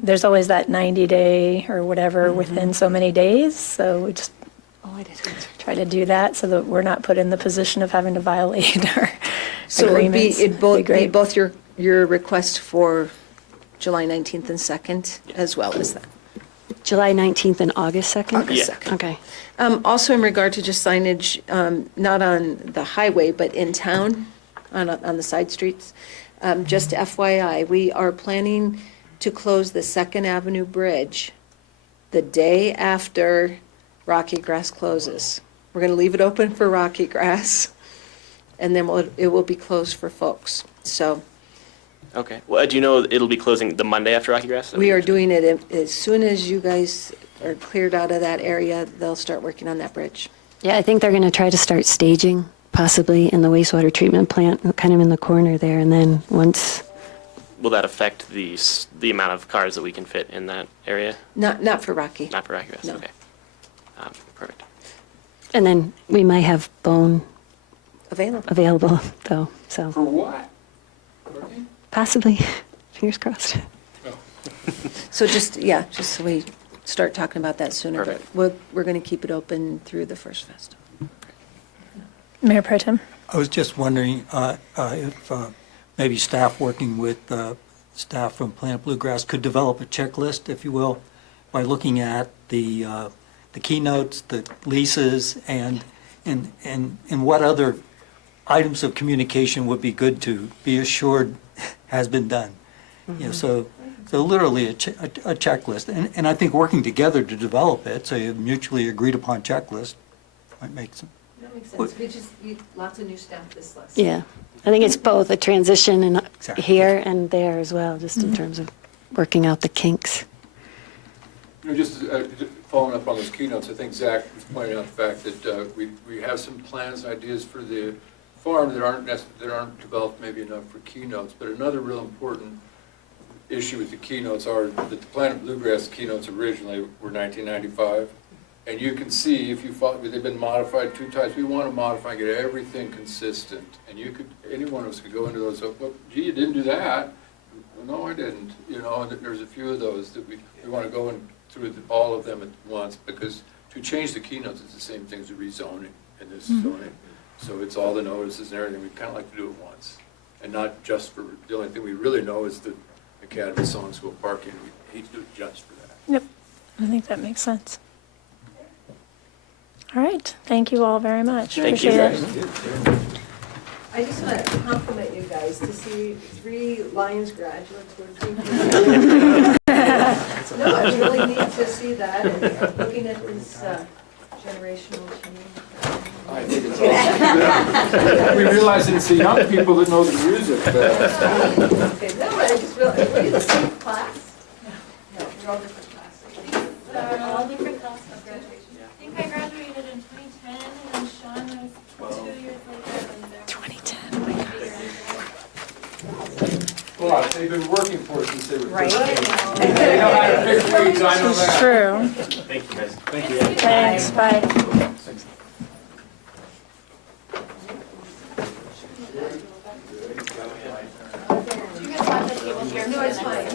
there's always that 90-day or whatever within so many days. So we just try to do that so that we're not put in the position of having to violate our So agreements. it'd be great. both your request for July 19th and 2nd, as well as that. July 19th and August 2nd? August Yeah. 2nd. Okay. Also in regard to just signage, not on the highway, but in town, on the side streets, just FYI, we are planning to close the 2nd Avenue Bridge the day after Rocky Grass closes. We're going to leave it open for Rocky Grass, and then it will be closed for folks. So okay. Well, do you know it'll be closing the Monday after Rocky Grass? we are doing it as soon as you guys are cleared out of that area, they'll start working on that bridge. Yeah, I think they're going to try to start staging possibly in the wastewater treatment plant, kind of in the corner there, and then once, Will that affect the amount of cars that we can fit in that area? Not for Rocky. Not for Rocky West, No. okay. Perfect. and then we might have bone Available. though, so For what? Parking? possibly, fingers crossed. So just so we start talking about that sooner. But we're going to keep it open through the First Festival. Mayor Pro Tem? I was just wondering if maybe staff working with staff from Planet Bluegrass could develop a checklist, if you will, by looking at the keynotes, the leases, and what other items of communication would be good to be assured has been done. You know, so literally a checklist. And I think working together to develop it, so a mutually agreed upon checklist, might make some. That makes sense. Lots of new staff this last. Yeah, I think it's both a transition and Exactly. here and there as well, just in terms of working out the kinks. You know, just following up on those keynotes, I think Zach was pointing out the fact that we have some plans, ideas for the farm that aren't developed maybe enough for keynotes. But another real important issue with the keynotes are that the Planet Bluegrass keynotes originally were 1995. And you can see, if you follow, they've been modified 2 times. We want to modify and get everything consistent. And any one of us could go into those, well, gee, you didn't do that. Well, no, I didn't. You know, and there's a few of those that we want to go in through all of them at once, because to change the keynotes, it's the same thing as the rezoning and this zoning. So it's all the notices and everything. We kind of like to do it once. And not just for, the only thing we really know is the Academy Song School parking. We hate to do it just for that. Yep, I think that makes sense. All right, thank you all very much. Thank you, Appreciate it. guys. I just want to compliment you guys to see 3 Lions graduates working. No, I really need to see that, and looking at this generational change. I think it's awesome. We realize it's the young people that know the music. Okay, no, I just realized, were you the same class? No, you're all different classes. They're all different classes of graduation. I think I graduated in 2010, and then Sean was 2 years later. 2010, oh my God. Well, they've been working for us since they were. Right. They know how to pick weeds, I know that. True. Thank you, guys. Thank you. Thanks, bye. Do you guys want the table here? No, it's fine.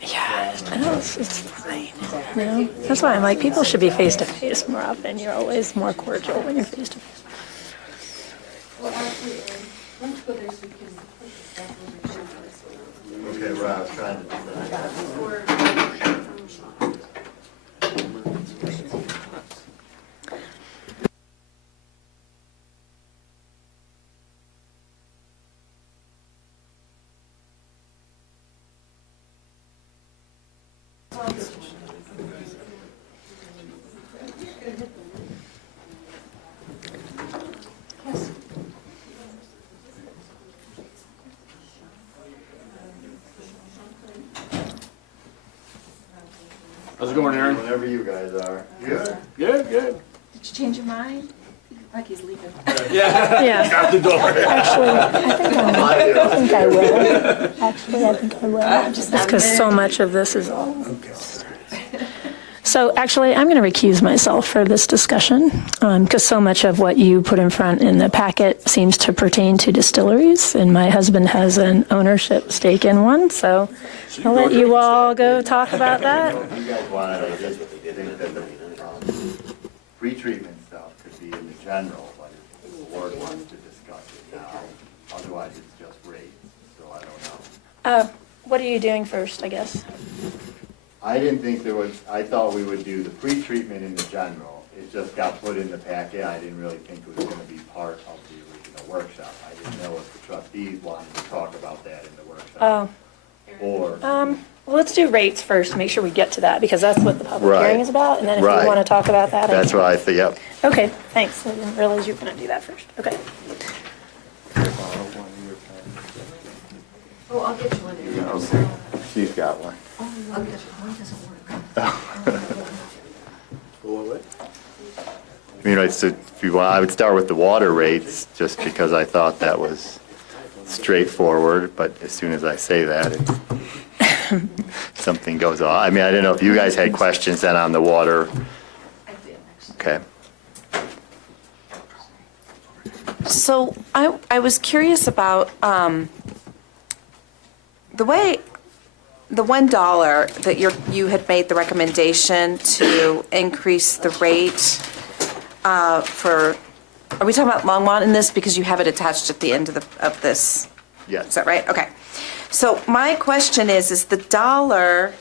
Yeah, no, it's fine. You know, that's why I'm like, people should be face to face more often. You're always more cordial when you're face to face. Well, actually, why don't you go there so we can put the stuff over here. Okay, well, I was trying to do that. How's it going, Aaron? Whenever you guys are. Good. Good, good. Did you change your mind? Rocky's leaving. Yeah. Out the door. Actually, I think I will. Actually, I think I will. Just because so much of this is all. So actually, I'm going to recuse myself for this discussion because so much of what you put in front in the packet seems to pertain to distilleries, and my husband has an ownership stake in one, so I'll let you all go talk about that. You guys wanted, I just think that the pre-treatment stuff could be in the general, but if the board wants to discuss it now, otherwise it's just rates, so I don't know. What are you doing first, I guess? I didn't think there was, I thought we would do the pre-treatment in the general. It just got put in the packet. I didn't really think it was going to be part of the original workshop. I didn't know if the trustees wanted to talk about that in the workshop. Oh. Or, Well, let's do rates first, make sure we get to that, because that's what the public Right. hearing is about. And then if Right. you want to talk about that. That's what I think, yep. Okay, thanks. I didn't realize you were going to do that first. Okay. Oh, I'll get you one. She's got one. I'll get you. One doesn't work. I mean, if you want, I would start with the water rates, just because I thought that was straightforward, but as soon as I say that, something goes on. I mean, I didn't know if you guys had questions then on the water. Okay. So I was curious about the way, the $1 that you had made the recommendation to increase the rate for, are we talking about Longmont in this? Because you have it attached at the end of this. Yes. Is that right? Okay. So my question is the dollar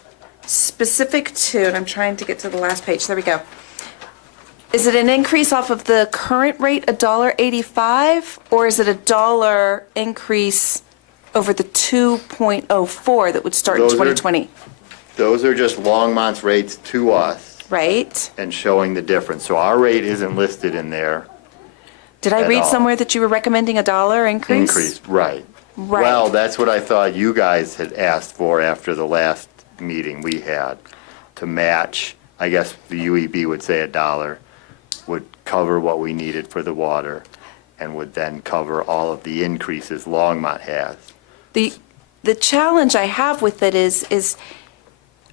specific to, and I'm trying to get to the last page, there we go. Is it an increase off of the current rate, $1.85, or is it a dollar increase over the 2.04 that would start in Those are- 2020? Those are just Longmont's rates to us Right? and showing the difference. So our rate isn't listed in there. Did I At read all. somewhere that you were recommending a dollar increase? Increase, right. Right. Well, that's what I thought you guys had asked for after the last meeting we had, to match, I guess the UEB would say $1 would cover what we needed for the water and would then cover all of the increases Longmont has. The challenge I have with it is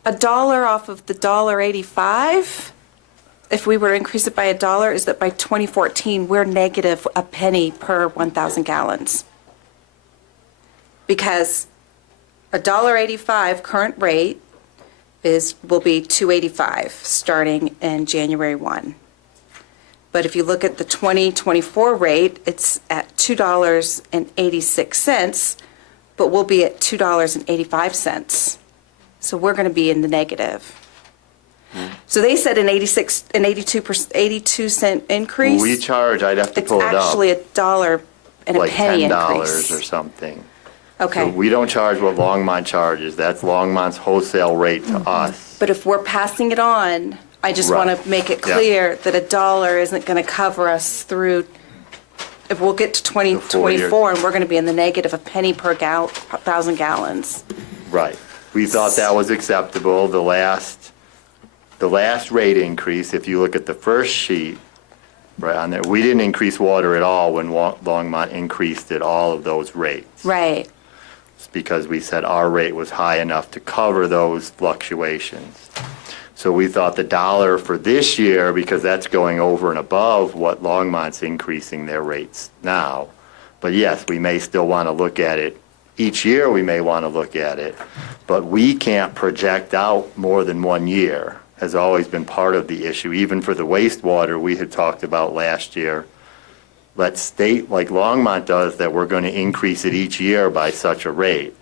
$1 off of the $1.85. If we were to increase it by $1, is that by 2014 we're negative a penny per 1,000 gallons? Because $1.85 current rate will be $2.85 starting in January 1. But if you look at the 2024 rate, it's at $2.86, but we'll be at $2.85. So we're going to be in the negative. So they said an 82 cent increase. We charge, I'd have to pull it It's up, actually $1 and a like penny $10 increase. or something. Okay. So we don't charge what Longmont charges. That's Longmont's wholesale rate to us. But if we're passing it on, I just Right. want to make it Yeah. clear that $1 isn't going to cover us through, if we'll get to 2024 and we're going to be in the negative a penny per 1,000 gallons. Right. We thought that was acceptable. The last rate increase, if you look at the first sheet, right on there, we didn't increase water at all when Longmont increased at all of those rates. Right. It's because we said our rate was high enough to cover those fluctuations. So we thought the $1 for this year, because that's going over and above what Longmont's increasing their rates now. But yes, we may still want to look at it. Each year, we may want to look at it, but we can't project out more than 1 year, has always been part of the issue. Even for the wastewater we had talked about last year, let's state, like Longmont does, that we're going to increase it each year by such a rate.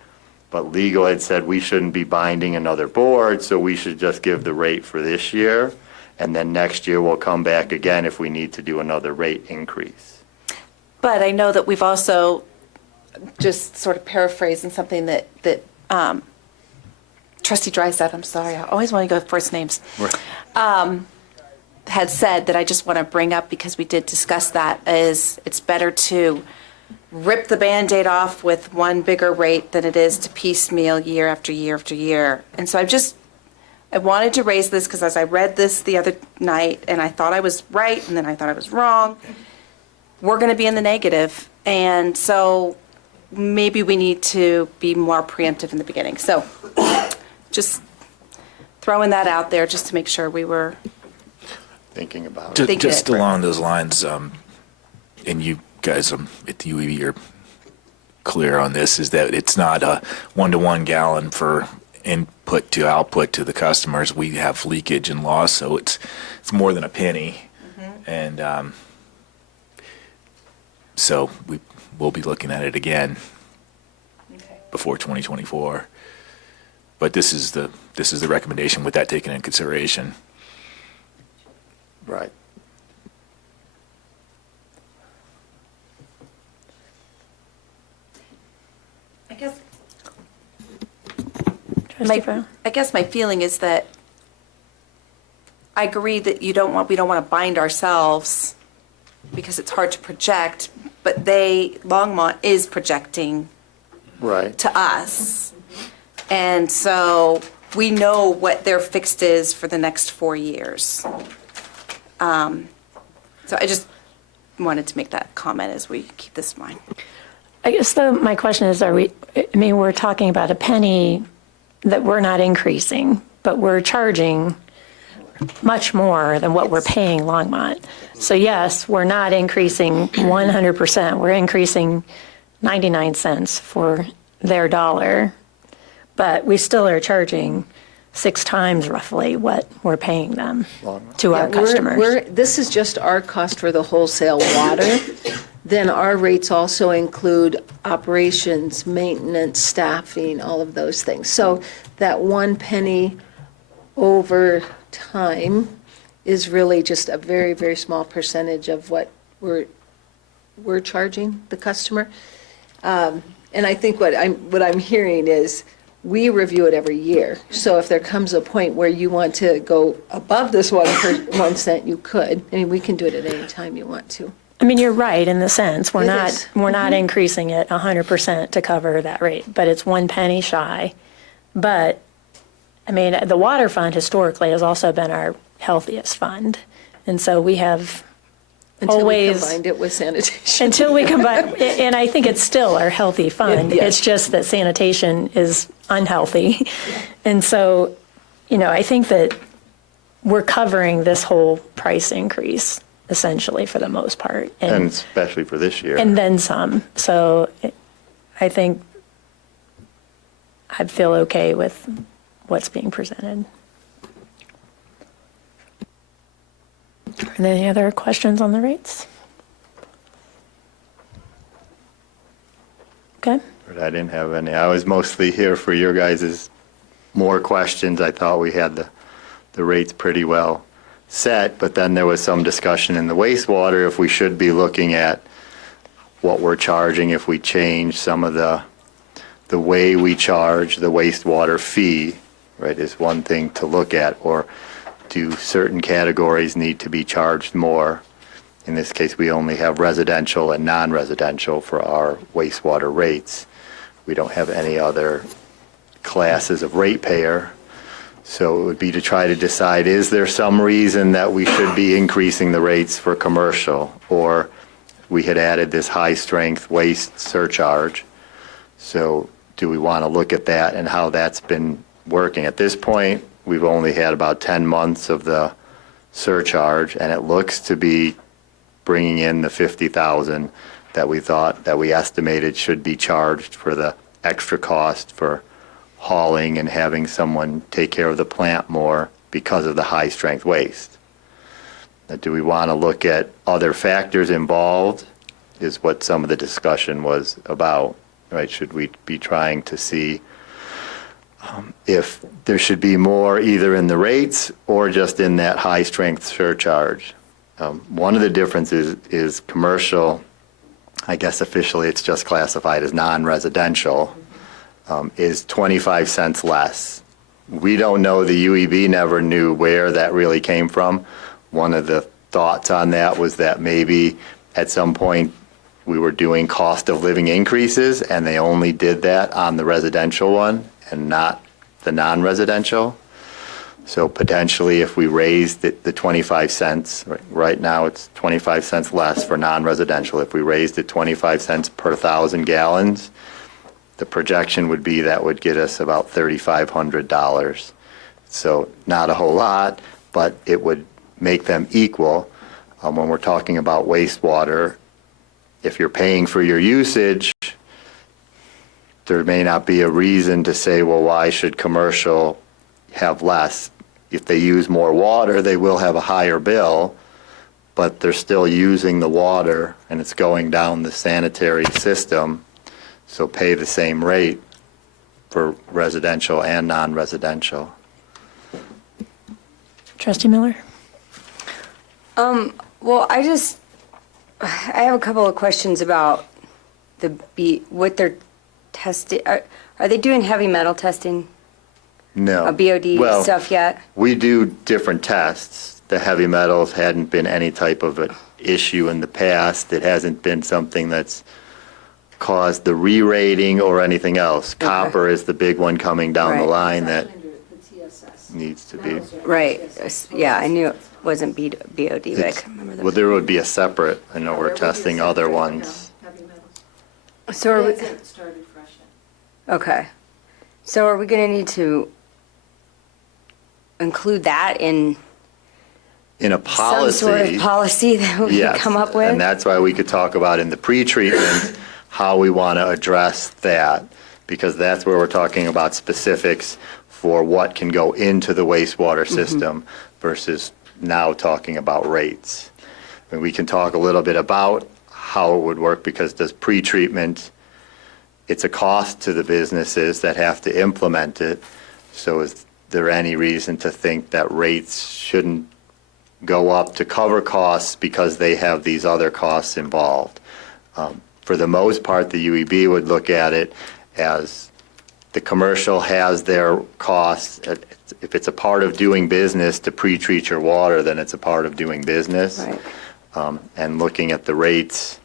But legal had said we shouldn't be binding another board, so we should just give the rate for this year, and then next year we'll come back again if we need to do another rate increase. But I know that we've also, just sort of paraphrasing something that Trustee Drysdale, I'm sorry, I always want to go with first names, had said that I just want to bring up, because we did discuss that, is it's better to rip the Band-Aid off with one bigger rate than it is to piecemeal year after year after year. And so I wanted to raise this because as I read this the other night, and I thought I was right, and then I thought I was wrong, we're going to be in the negative. And so maybe we need to be more preemptive in the beginning. So just throwing that out there just to make sure we were Thinking about it. Thinking Just it through. along those lines, and you guys at the UEB are clear on this, is that it's not a 1-to-1 gallon for input to output to the customers. We have leakage and loss, so it's more than a penny. And so we'll be looking at it again before 2024. But this is the recommendation with that taken into consideration. Right. I guess Trustee Farrell? I guess my feeling is that I agree that we don't want to bind ourselves because it's hard to project, but Longmont is projecting Right. to us. And so we know what their fixed is for the next 4 years. So I just wanted to make that comment as we keep this in mind. I guess though, my question is, we're talking about a penny that we're not increasing, but we're charging much more than what we're paying Longmont. So yes, we're not increasing 100%, we're increasing 99 cents for their dollar, but we still are charging 6 times roughly what we're paying them to our customers. This is just our cost for the wholesale water. Then our rates also include operations, maintenance, staffing, all of those things. So that 1 penny over time is really just a very, very small percentage of what we're charging the customer. And I think what I'm hearing is we review it every year. So if there comes a point where you want to go above this 1 cent, you could. I mean, we can do it at any time you want to. I mean, you're right in the sense, we're It not is. increasing it 100% to cover that rate, but it's 1 penny shy. But, I mean, the water fund historically has also been our healthiest fund. And so we have Until we always, combined it with sanitation. until we combine, and I think it's still our healthy fund. Yes. It's just that sanitation is unhealthy. And so, I think that we're covering this whole price increase essentially for the most part. And especially for this year. And then some. So I think I feel okay with what's being presented. Are there any other questions on the rates? Okay. But I didn't have any. I was mostly here for your guys' more questions. I thought we had the rates pretty well set, but then there was some discussion in the wastewater if we should be looking at what we're charging if we change some of the way we charge the wastewater fee, right, is one thing to look at, or do certain categories need to be charged more? In this case, we only have residential and non-residential for our wastewater rates. We don't have any other classes of ratepayer. So it would be to try to decide, is there some reason that we should be increasing the rates for commercial? Or we had added this high-strength waste surcharge. So do we want to look at that and how that's been working? At this point, we've only had about 10 months of the surcharge, and it looks to be bringing in the 50,000 that we estimated should be charged for the extra cost for hauling and having someone take care of the plant more because of the high-strength waste. Now, do we want to look at other factors involved is what some of the discussion was about, right? Should we be trying to see if there should be more either in the rates or just in that high-strength surcharge? One of the differences is commercial, I guess officially it's just classified as non-residential, is 25 cents less. We don't know, the UEB never knew where that really came from. One of the thoughts on that was that maybe at some point we were doing cost of living increases and they only did that on the residential one and not the non-residential. So potentially if we raised the 25 cents, right now it's 25 cents less for non-residential. If we raised it 25 cents per 1,000 gallons, the projection would be that would get us about $3,500. So not a whole lot, but it would make them equal. When we're talking about wastewater, if you're paying for your usage, there may not be a reason to say, well, why should commercial have less? If they use more water, they will have a higher bill, but they're still using the water and it's going down the sanitary system. So pay the same rate for residential and non-residential. Trustee Miller? Well, I have a couple of questions about what they're testing. Are they doing heavy metal testing No. BOD Well, stuff yet? We do different tests. The heavy metals hadn't been any type of an issue in the past. It hasn't been something that's caused the re-rating or anything else. Copper is the big one coming down the Right. line that needs to be. Right, yeah, I knew it wasn't BOD, but I It's- couldn't remember Well, the. there would be a separate, I know we're testing other ones. So are we, Hasn't started fresh yet. okay. So are we going to need to include that in In a some policy. sort of policy that we Yes, come up with? and that's why we could talk about in the pre-treatment, how we want to address that, because that's where we're talking about specifics for what can go into the wastewater system versus now talking about rates. And we can talk a little bit about how it would work, because does pre-treatment, it's a cost to the businesses that have to implement it. So is there any reason to think that rates shouldn't go up to cover costs because they have these other costs involved? For the most part, the UEB would look at it as the commercial has their costs. If it's a part of doing business to pre-treat your water, then it's a part of doing business. Right. And looking at the rates,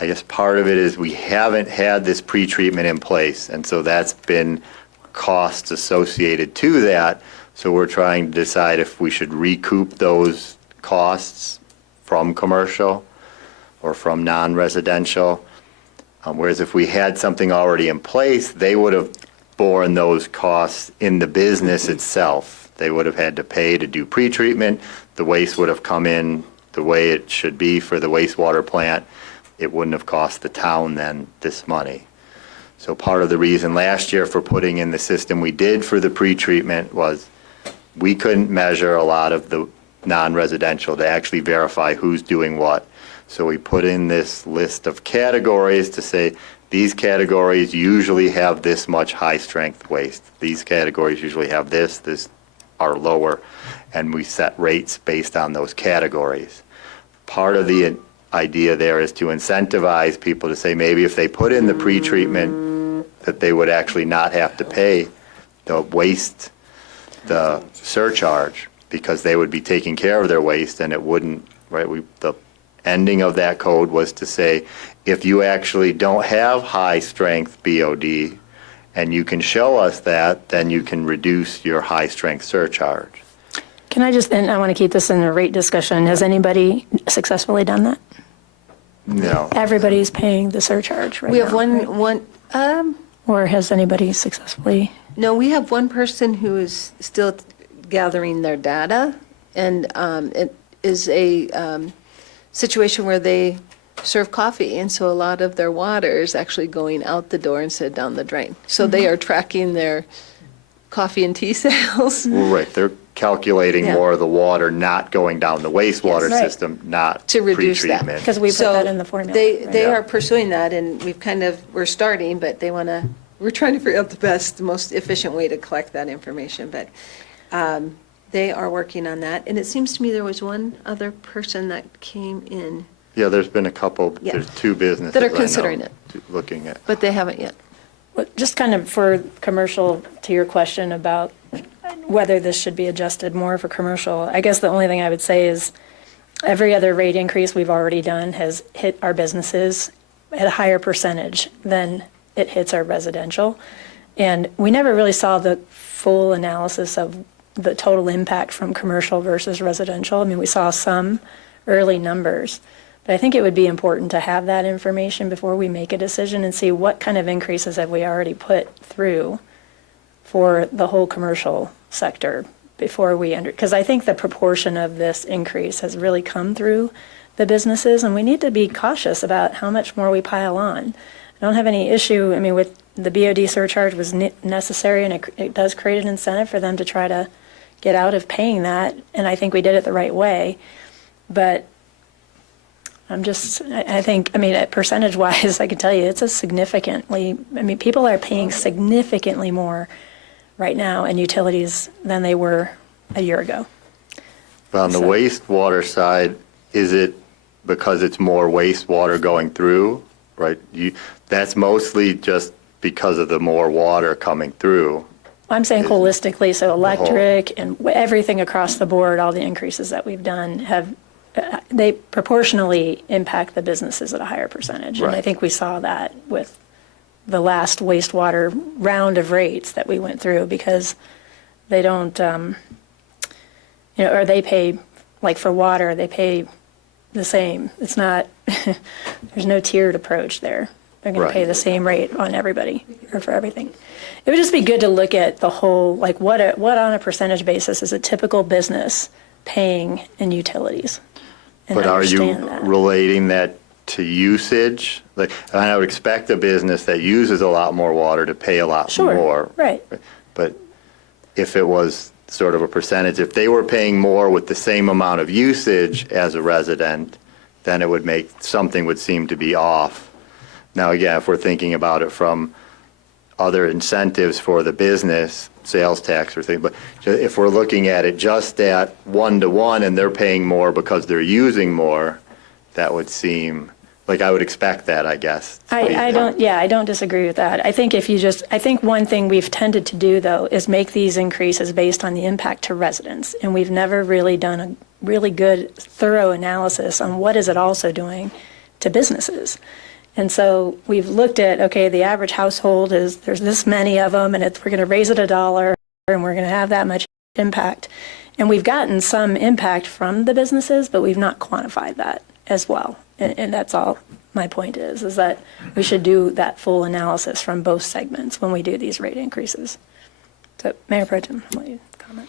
I guess part of it is we haven't had this pre-treatment in place, and so that's been costs associated to that. So we're trying to decide if we should recoup those costs from commercial or from non-residential. Whereas if we had something already in place, they would have borne those costs in the business itself. They would have had to pay to do pre-treatment. The waste would have come in the way it should be for the wastewater plant. It wouldn't have cost the town then this money. So part of the reason last year for putting in the system we did for the pre-treatment was we couldn't measure a lot of the non-residential to actually verify who's doing what. So we put in this list of categories to say, these categories usually have this much high-strength waste. These categories usually have this are lower, and we set rates based on those categories. Part of the idea there is to incentivize people to say maybe if they put in the pre-treatment, that they would actually not have to pay the waste, the surcharge, because they would be taking care of their waste and it wouldn't, right? The ending of that code was to say, if you actually don't have high-strength BOD and you can show us that, then you can reduce your high-strength surcharge. Can I just, and I want to keep this in the rate discussion, has anybody successfully done that? No. Everybody's paying the surcharge right now. We have right? one, Or has anybody successfully? no, we have one person who is still gathering their data, and it is a situation where they serve coffee, and so a lot of their water is actually going out the door instead of down the drain. So they are tracking their coffee and tea sales. Well, right, they're calculating Yeah. more of the water not going down the wastewater Yes. Right. system, not To reduce that. pre-treatment. Because we put So that in the formula. They right? are pursuing that, and we're starting, but we're trying to figure out the most efficient way to collect that information, but they are working on that. And it seems to me there was one other person that came in, Yeah, there's been a couple, Yeah. there's two businesses That are I know considering it. looking at. but they haven't yet. Well, just kind of for commercial, to your question about whether this should be adjusted more for commercial, I guess the only thing I would say is every other rate increase we've already done has hit our businesses at a higher percentage than it hits our residential. And we never really saw the full analysis of the total impact from commercial versus residential. I mean, we saw some early numbers, but I think it would be important to have that information before we make a decision and see what kind of increases have we already put through for the whole commercial sector before we because I think the proportion of this increase has really come through the businesses, and we need to be cautious about how much more we pile on. I don't have any issue, I mean, with the BOD surcharge was necessary, and it does create an incentive for them to try to get out of paying that, and I think we did it the right way. But I think, I mean, percentage-wise, I can tell you, it's a significantly, I mean, people are paying significantly more right now in utilities than they were a year ago. But on the So- wastewater side, is it because it's more wastewater going through, right? That's mostly just because of the more water coming through. I'm saying holistically, so electric and everything across the board, all the increases that we've done have, they proportionally impact the businesses at a higher percentage. And I Right. think we saw that with the last wastewater round of rates that we went through, because they don't, or they pay, like for water, they pay the same. It's not, there's no tiered approach there. They're going to pay Right. the same rate on everybody or for everything. It would just be good to look at the whole, like what on a percentage basis is a typical business paying in utilities? And But are you understand that. relating that to usage? Like, I would expect a business that uses a lot more water to pay a lot Sure, more. right. But if it was sort of a percentage, if they were paying more with the same amount of usage as a resident, then it would make, something would seem to be off. Now, again, if we're thinking about it from other incentives for the business, sales tax or things, but if we're looking at it just at one-to-one and they're paying more because they're using more, that would seem, like I would expect that, I guess. I don't disagree with that. I think I think one thing we've tended to do, though, is make these increases based on the impact to residents. And we've never really done a really good, thorough analysis on what is it also doing to businesses. And so we've looked at, okay, the average household there's this many of them, and we're going to raise it $1, and we're going to have that much impact. And we've gotten some impact from the businesses, but we've not quantified that as well. And that's all my point is that we should do that full analysis from both segments when we do these rate increases. So, Mayor Pro Tem, I'll let you comment.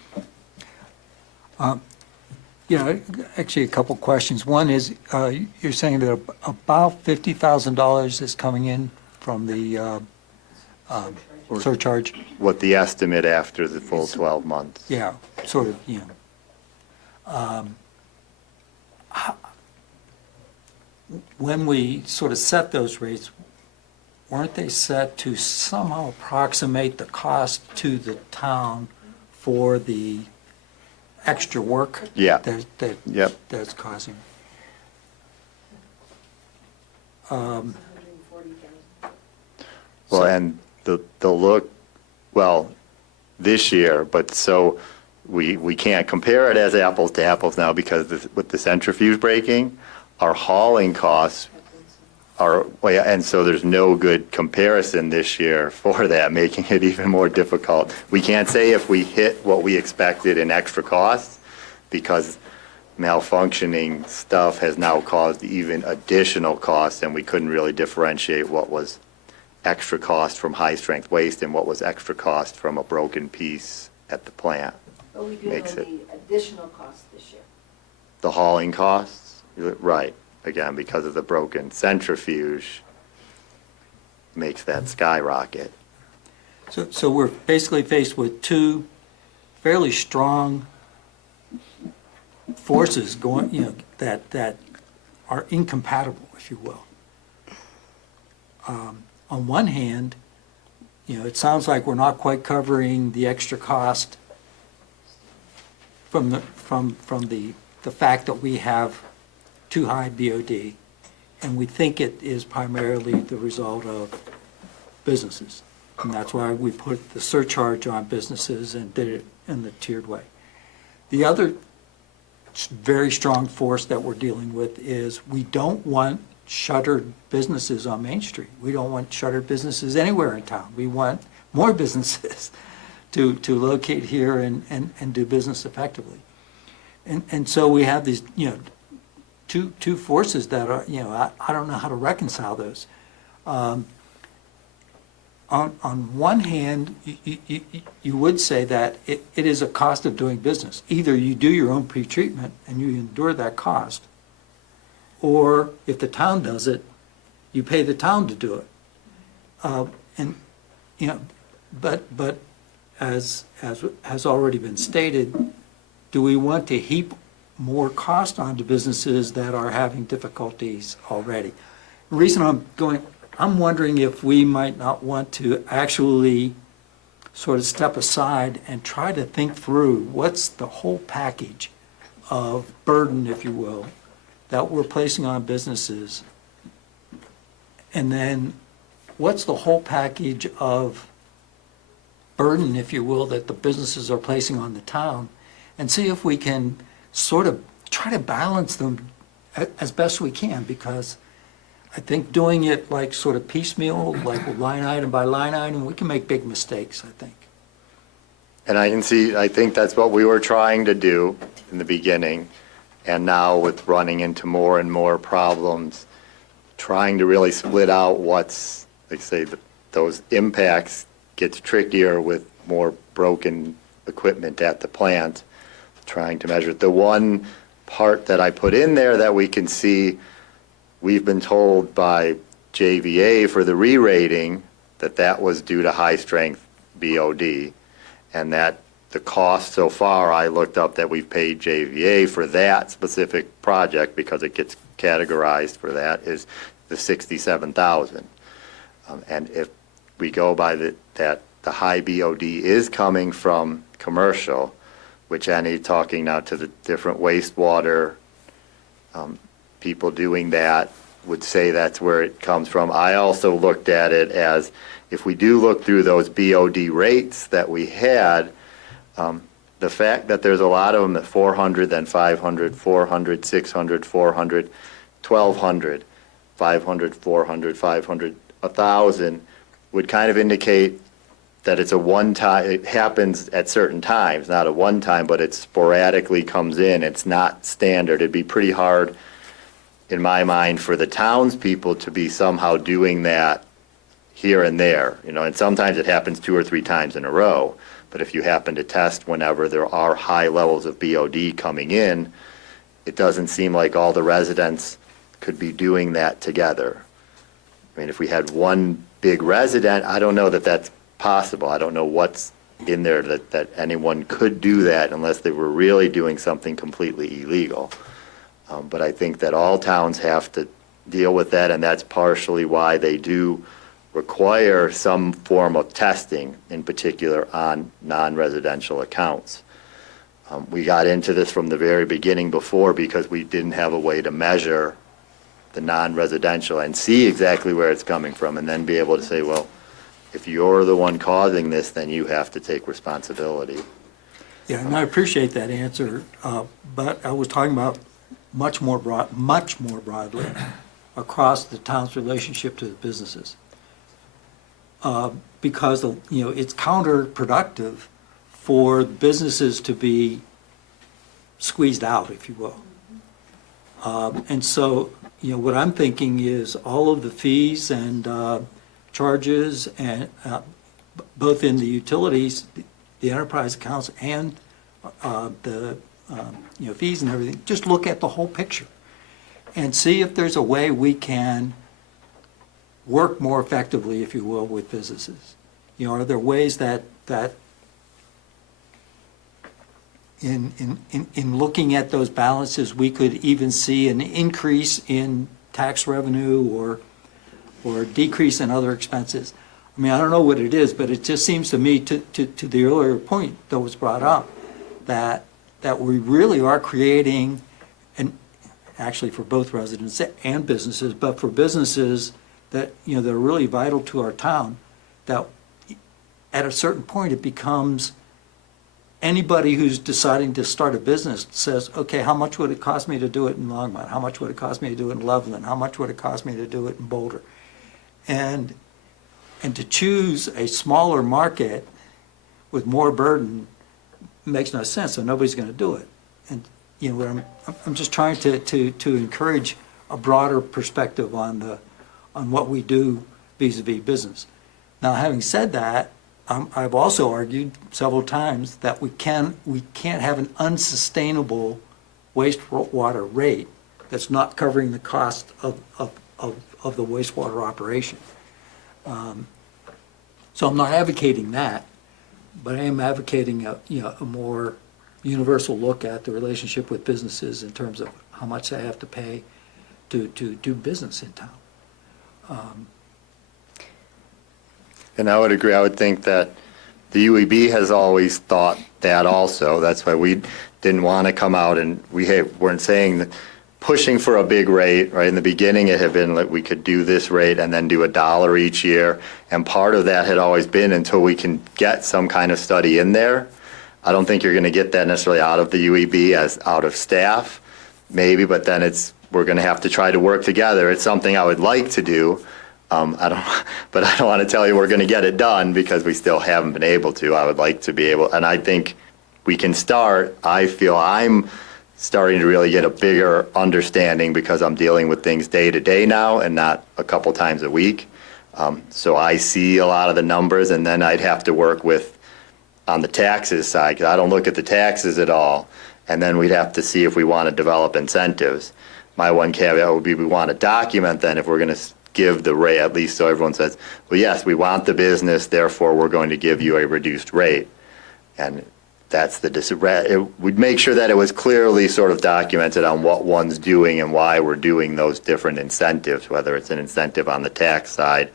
Yeah, actually, a couple questions. One is, you're saying that about $50,000 is coming in from the surcharge? What the estimate after the full 12 months. Yeah, sort of, when we sort of set those rates, weren't they set to somehow approximate the cost to the town for the extra work? Yeah. Yep. That's causing. Well, and the look, well, this year, but so we can't compare it as apples to apples now because with the centrifuge breaking, our hauling costs are, and so there's no good comparison this year for that, making it even more difficult. We can't say if we hit what we expected in extra costs because malfunctioning stuff has now caused even additional costs, and we couldn't really differentiate what was extra cost from high-strength waste and what was extra cost from a broken piece at the plant. But we do know Makes it- the additional cost this year. The hauling costs, right, again, because of the broken centrifuge, makes that skyrocket. So we're basically faced with two fairly strong forces going, that are incompatible, if you will. On one hand, it sounds like we're not quite covering the extra cost from the fact that we have too high BOD, and we think it is primarily the result of businesses. And that's why we put the surcharge on businesses and did it in the tiered way. The other very strong force that we're dealing with is we don't want shuttered businesses on Main Street. We don't want shuttered businesses anywhere in town. We want more businesses to locate here and do business effectively. And so we have these, two forces that are, I don't know how to reconcile those. On one hand, you would say that it is a cost of doing business. Either you do your own pretreatment and you endure that cost, or if the town does it, you pay the town to do it. But as has already been stated, do we want to heap more cost onto businesses that are having difficulties already? The reason I'm wondering if we might not want to actually sort of step aside and try to think through what's the whole package of burden, if you will, that we're placing on businesses. And then what's the whole package of burden, if you will, that the businesses are placing on the town, and see if we can sort of try to balance them as best we can, because I think doing it like sort of piecemeal, like line item by line item, we can make big mistakes, I think. And I think that's what we were trying to do in the beginning. And now with running into more and more problems, trying to really split out what's, like say, those impacts gets trickier with more broken equipment at the plant, trying to measure. The one part that I put in there that we can see, we've been told by JVA for the re-rating that was due to high-strength BOD, and that the cost so far, I looked up that we've paid JVA for that specific project, because it gets categorized for that, is the $67,000. And if we go by that the high BOD is coming from commercial, which any talking now to the different wastewater people doing that would say that's where it comes from. I also looked at it as, if we do look through those BOD rates that we had, the fact that there's a lot of them at 400, then 500, 400, 600, 400, 1,200, 500, 400, 500, 1,000 would kind of indicate that it's a one-time, it happens at certain times, not a one-time, but it sporadically comes in. It's not standard. It'd be pretty hard, in my mind, for the townspeople to be somehow doing that here and there, and sometimes it happens 2 or 3 times in a row. But if you happen to test whenever there are high levels of BOD coming in, it doesn't seem like all the residents could be doing that together. I mean, if we had one big resident, I don't know that that's possible. I don't know what's in there that anyone could do that unless they were really doing something completely illegal. But I think that all towns have to deal with that, and that's partially why they do require some form of testing, in particular on non-residential accounts. We got into this from the very beginning before because we didn't have a way to measure the non-residential and see exactly where it's coming from, and then be able to say, well, if you're the one causing this, then you have to take responsibility. Yeah, and I appreciate that answer, but I was talking about much more broadly across the town's relationship to the businesses. Because it's counterproductive for businesses to be squeezed out, if you will. And so, what I'm thinking is all of the fees and charges, and both in the utilities, the enterprise accounts, and the fees and everything, just look at the whole picture and see if there's a way we can work more effectively, if you will, with businesses. Are there ways that in looking at those balances, we could even see an increase in tax revenue or a decrease in other expenses? I mean, I don't know what it is, but it just seems to me, to the earlier point that was brought up, that we really are creating, and actually for both residents and businesses, but for businesses that, that are really vital to our town, that at a certain point it becomes anybody who's deciding to start a business says, okay, how much would it cost me to do it in Longmont? How much would it cost me to do it in Loveland? How much would it cost me to do it in Boulder? And to choose a smaller market with more burden makes no sense, so nobody's going to do it. And I'm just trying to encourage a broader perspective on what we do vis-a-vis business. Now, having said that, I've also argued several times that we can't have an unsustainable wastewater rate that's not covering the cost of the wastewater operation. So I'm not advocating that, but I am advocating a more universal look at the relationship with businesses in terms of how much they have to pay to do business in town. And I would agree. I would think that the UEB has always thought that also. That's why we didn't want to come out and we weren't saying that pushing for a big rate, right? In the beginning, it had been like we could do this rate and then do $1 each year. And part of that had always been until we can get some kind of study in there. I don't think you're going to get that necessarily out of the UEB as out of staff, maybe, but then we're going to have to try to work together. It's something I would like to do. But I don't want to tell you we're going to get it done because we still haven't been able to. I would like to be able, and I think we can start. I feel I'm starting to really get a bigger understanding because I'm dealing with things day to day now and not a couple times a week. So I see a lot of the numbers, and then I'd have to work with on the taxes side, because I don't look at the taxes at all. And then we'd have to see if we want to develop incentives. My one caveat would be we want to document then if we're going to give the rate, at least so everyone says, well, yes, we want the business, therefore we're going to give you a reduced rate. And that's we'd make sure that it was clearly sort of documented on what one's doing and why we're doing those different incentives, whether it's an incentive on the tax side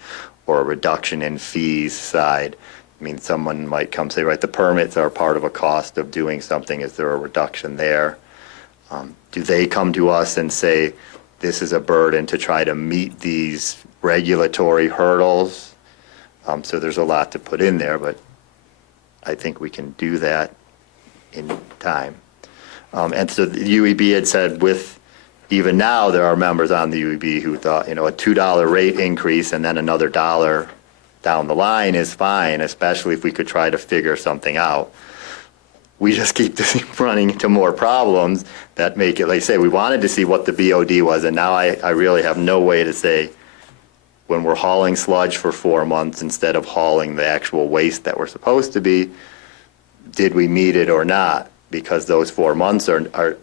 or a reduction in fees side. I mean, someone might come say, right, the permits are part of a cost of doing something. Is there a reduction there? Do they come to us and say, this is a burden to try to meet these regulatory hurdles? So there's a lot to put in there, but I think we can do that in time. And so the UEB had said even now there are members on the UEB who thought, a $2 rate increase and then another $1 down the line is fine, especially if we could try to figure something out. We just keep running into more problems that make it, like I say, we wanted to see what the BOD was, and now I really have no way to say when we're hauling sludge for 4 months instead of hauling the actual waste that we're supposed to be, did we meet it or not? Because those 4 months are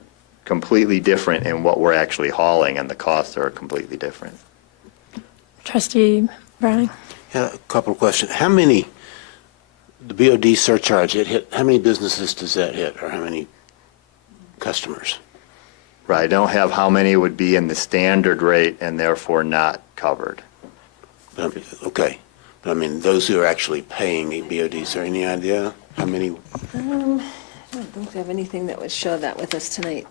completely different in what we're actually hauling, and the costs are completely different. Trustee Browning? Yeah, a couple of questions. The BOD surcharge, how many businesses does that hit, or how many customers? Right, I don't have how many would be in the standard rate and therefore not covered. Okay, but I mean, those who are actually paying the BOD, is there any idea how many? I don't think we have anything that would show that with us tonight.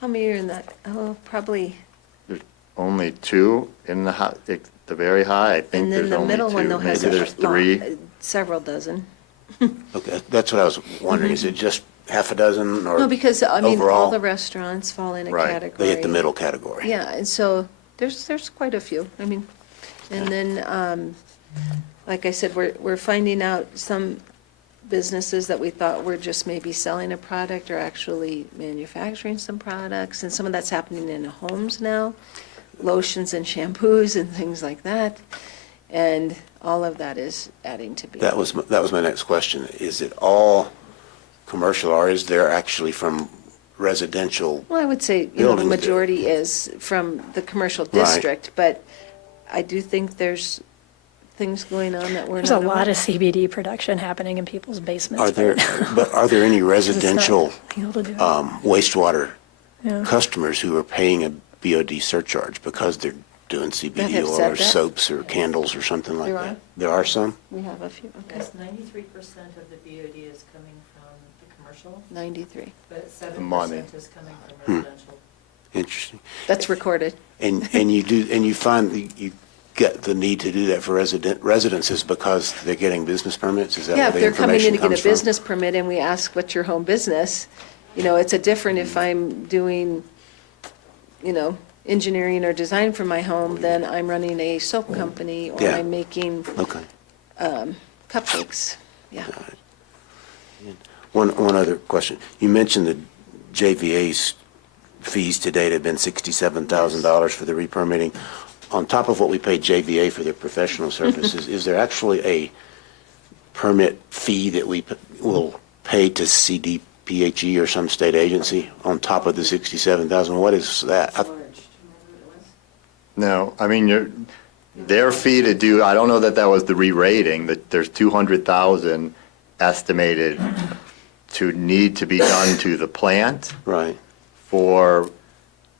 How many are in that? Oh, probably. There's only 2 in the very high. I think And there's then the only middle 2. one though has Maybe there's 3. Several dozen. Okay, that's what I was wondering. Is it just half a dozen or No, because, I mean, all overall? the restaurants fall in a Right. category. They hit the middle category. Yeah, and so there's quite a few. I mean, and then, like I said, we're finding out some businesses that we thought were just maybe selling a product are actually manufacturing some products, and some of that's happening in homes now, lotions and shampoos and things like that. And all of that is adding to be. That was my next question. Is it all commercial, or is there actually from residential? Well, I would say, the buildings that- majority is from the commercial Right. district, but I do think there's things going on that we're There's not a lot aware of CBD production happening in people's basements. Are there any residential Able to do it. wastewater Yeah. customers who are paying a BOD surcharge because they're doing That CBD have oil said or that? soaps or candles or something like There are? that? There are some? We have a few, okay. Yes, 93% of the BOD is coming from the commercial, 93. but The money. 7% is coming from residential. Interesting. That's recorded. And you find you get the need to do that for residences because they're getting business permits? Is that Yeah, where if the they're coming in information to get comes a from? business permit and we ask, what's your home business? It's a different if I'm doing, engineering or design for my home, then I'm running a soap company or Yeah. I'm making Okay. cupcakes. Yeah. One other question. You mentioned the JVA's fees to date have been $67,000 for the re-permitting. On top of what we pay JVA for their professional services, is there actually a permit fee that we will pay to CDPHE or some state agency on top of the $67,000? What is that? No, I mean, their fee to do, I don't know that was the re-rating, that there's 200,000 estimated to need to be done to the plant. Right. For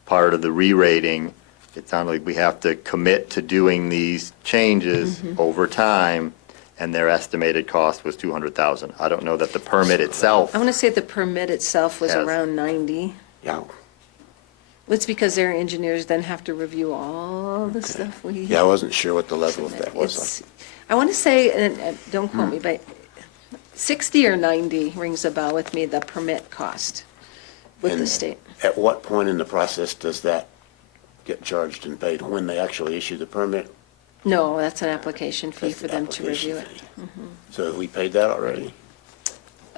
part of the re-rating. It sounded like we have to commit to doing these changes over time, and their estimated cost was 200,000. I don't know that the permit itself. I want to say the permit itself was Yes. around 90. Yeah. It's because their engineers then have to review all the stuff we. Yeah, I wasn't sure what the level of that was. It's- I want to say, and don't quote me, but 60 or 90 rings a bell with me, the permit cost with the And state. At what point in the process does that get charged and paid? When they actually issue the permit? No, that's an application fee That's for the them to application review it. fee. So have we paid that already?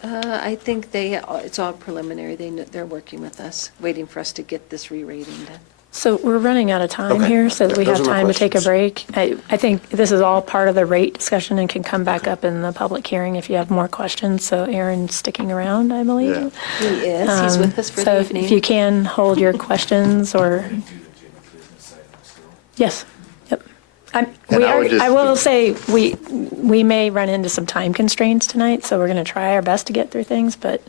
I think it's all preliminary. They're working with us, waiting for us to get this re-rating done. So we're running out of time Okay. here, so that we Those have are my time to take a questions. break. I think this is all part of the rate discussion and can come back up in the public hearing if you have more questions. So Aaron's sticking around, I believe. Yeah. He is, he's with us for So the if evening. you can hold your questions or, yes, yep. And I would just- I will say, we may run into some time constraints tonight, so we're going to try our best to get through things, but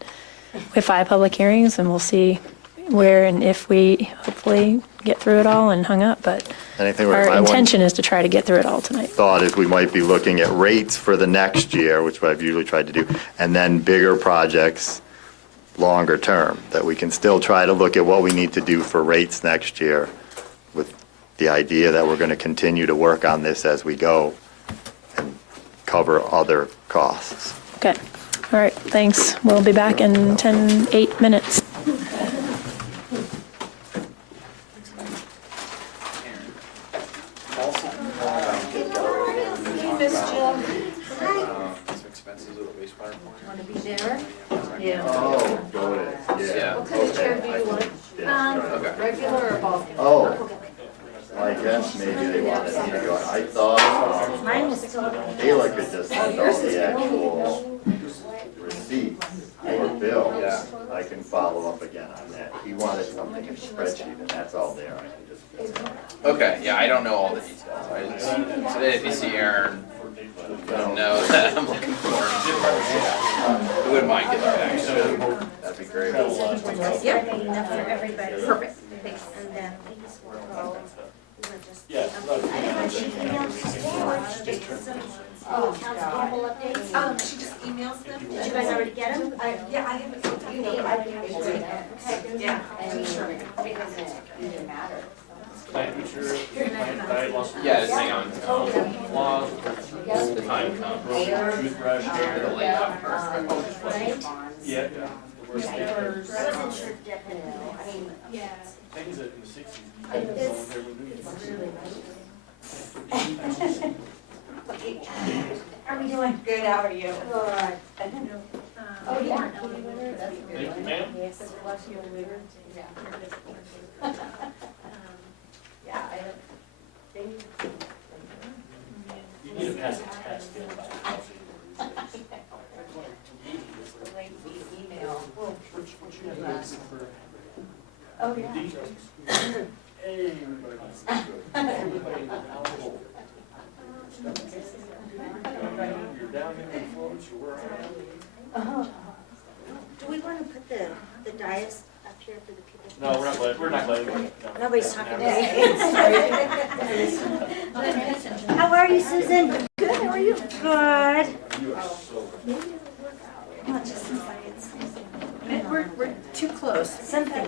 we have 5 public hearings and we'll see where and if we hopefully get through it all and hung up, but And I think my our one intention is to try to get through it all tonight. thought is we might be looking at rates for the next year, which I've usually tried to do, and then bigger projects longer term, that we can still try to look at what we need to do for rates next year with the idea that we're going to continue to work on this as we go and cover other costs. Okay, all right, thanks. We'll be back in 8 minutes. Want to be there? Oh, go ahead, yeah. What kind of chair do you want? Regular or ball? Oh, I guess maybe they wanted me to go. I thought Mine is still. Ayla could just send all the actual receipts or bills. I can follow up again on that. He wanted something in the spreadsheet, and that's all there. I can just. Okay, yeah, I don't know all the details. Today, if you see Aaron, know that I'm looking for him. I wouldn't mind getting back to him. That'd be great. Yep. Enough for everybody. Perfect. Thanks. And then these will go. She emailed today. Oh, accounts payable updates. She just emails them. Did you guys already get them? Yeah, I haven't looked at them. Okay. Yeah. Yeah, just hang on. Laws, the time comes. Toothbrush, hair, the lake. Yeah. I wasn't sure definitely. I mean, Things that in the 60s. How are we doing? Good, how are you? Good. Oh, yeah. Thank you, ma'am. Yeah, You need to pass a test. Oh, yeah. Do we want to put the dais up here for the people? No, we're not letting. No. Nobody's talking to me. How are you, Susan? Good, how are you? Good. Come on, just inside. We're too close. Something.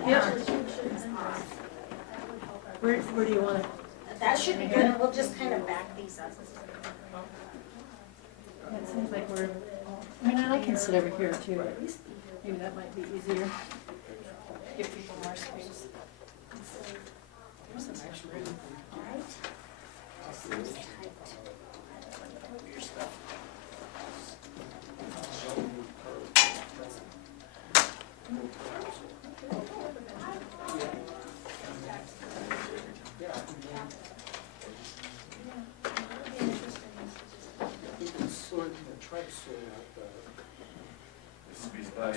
Where do you want it? That should be good, and we'll just kind of back these up. It seems like we're, I mean, I can sit over here too. Maybe that might be easier. Give people more space. There's some extra room. All right. Try to sort out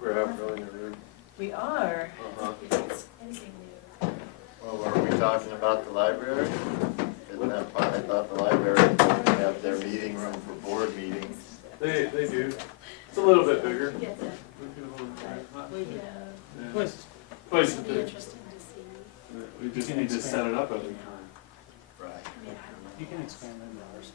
We're outgrowing the room. We are. Well, were we talking about the library? Isn't that part? I thought the library would have their meeting room for board meetings. They do. It's a little bit bigger. Twice the big. We just need to set it up every time. Right. You can expand them hours.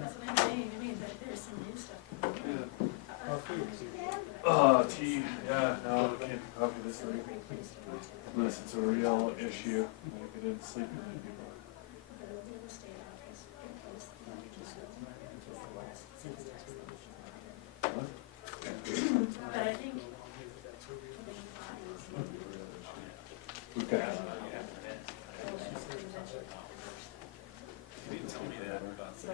That's what I'm saying, I mean, that there's some new stuff. Oh, tea, yeah, no, I can't copy this thing. Unless it's a real issue, like I didn't sleep in it before. But I think. We've got. So,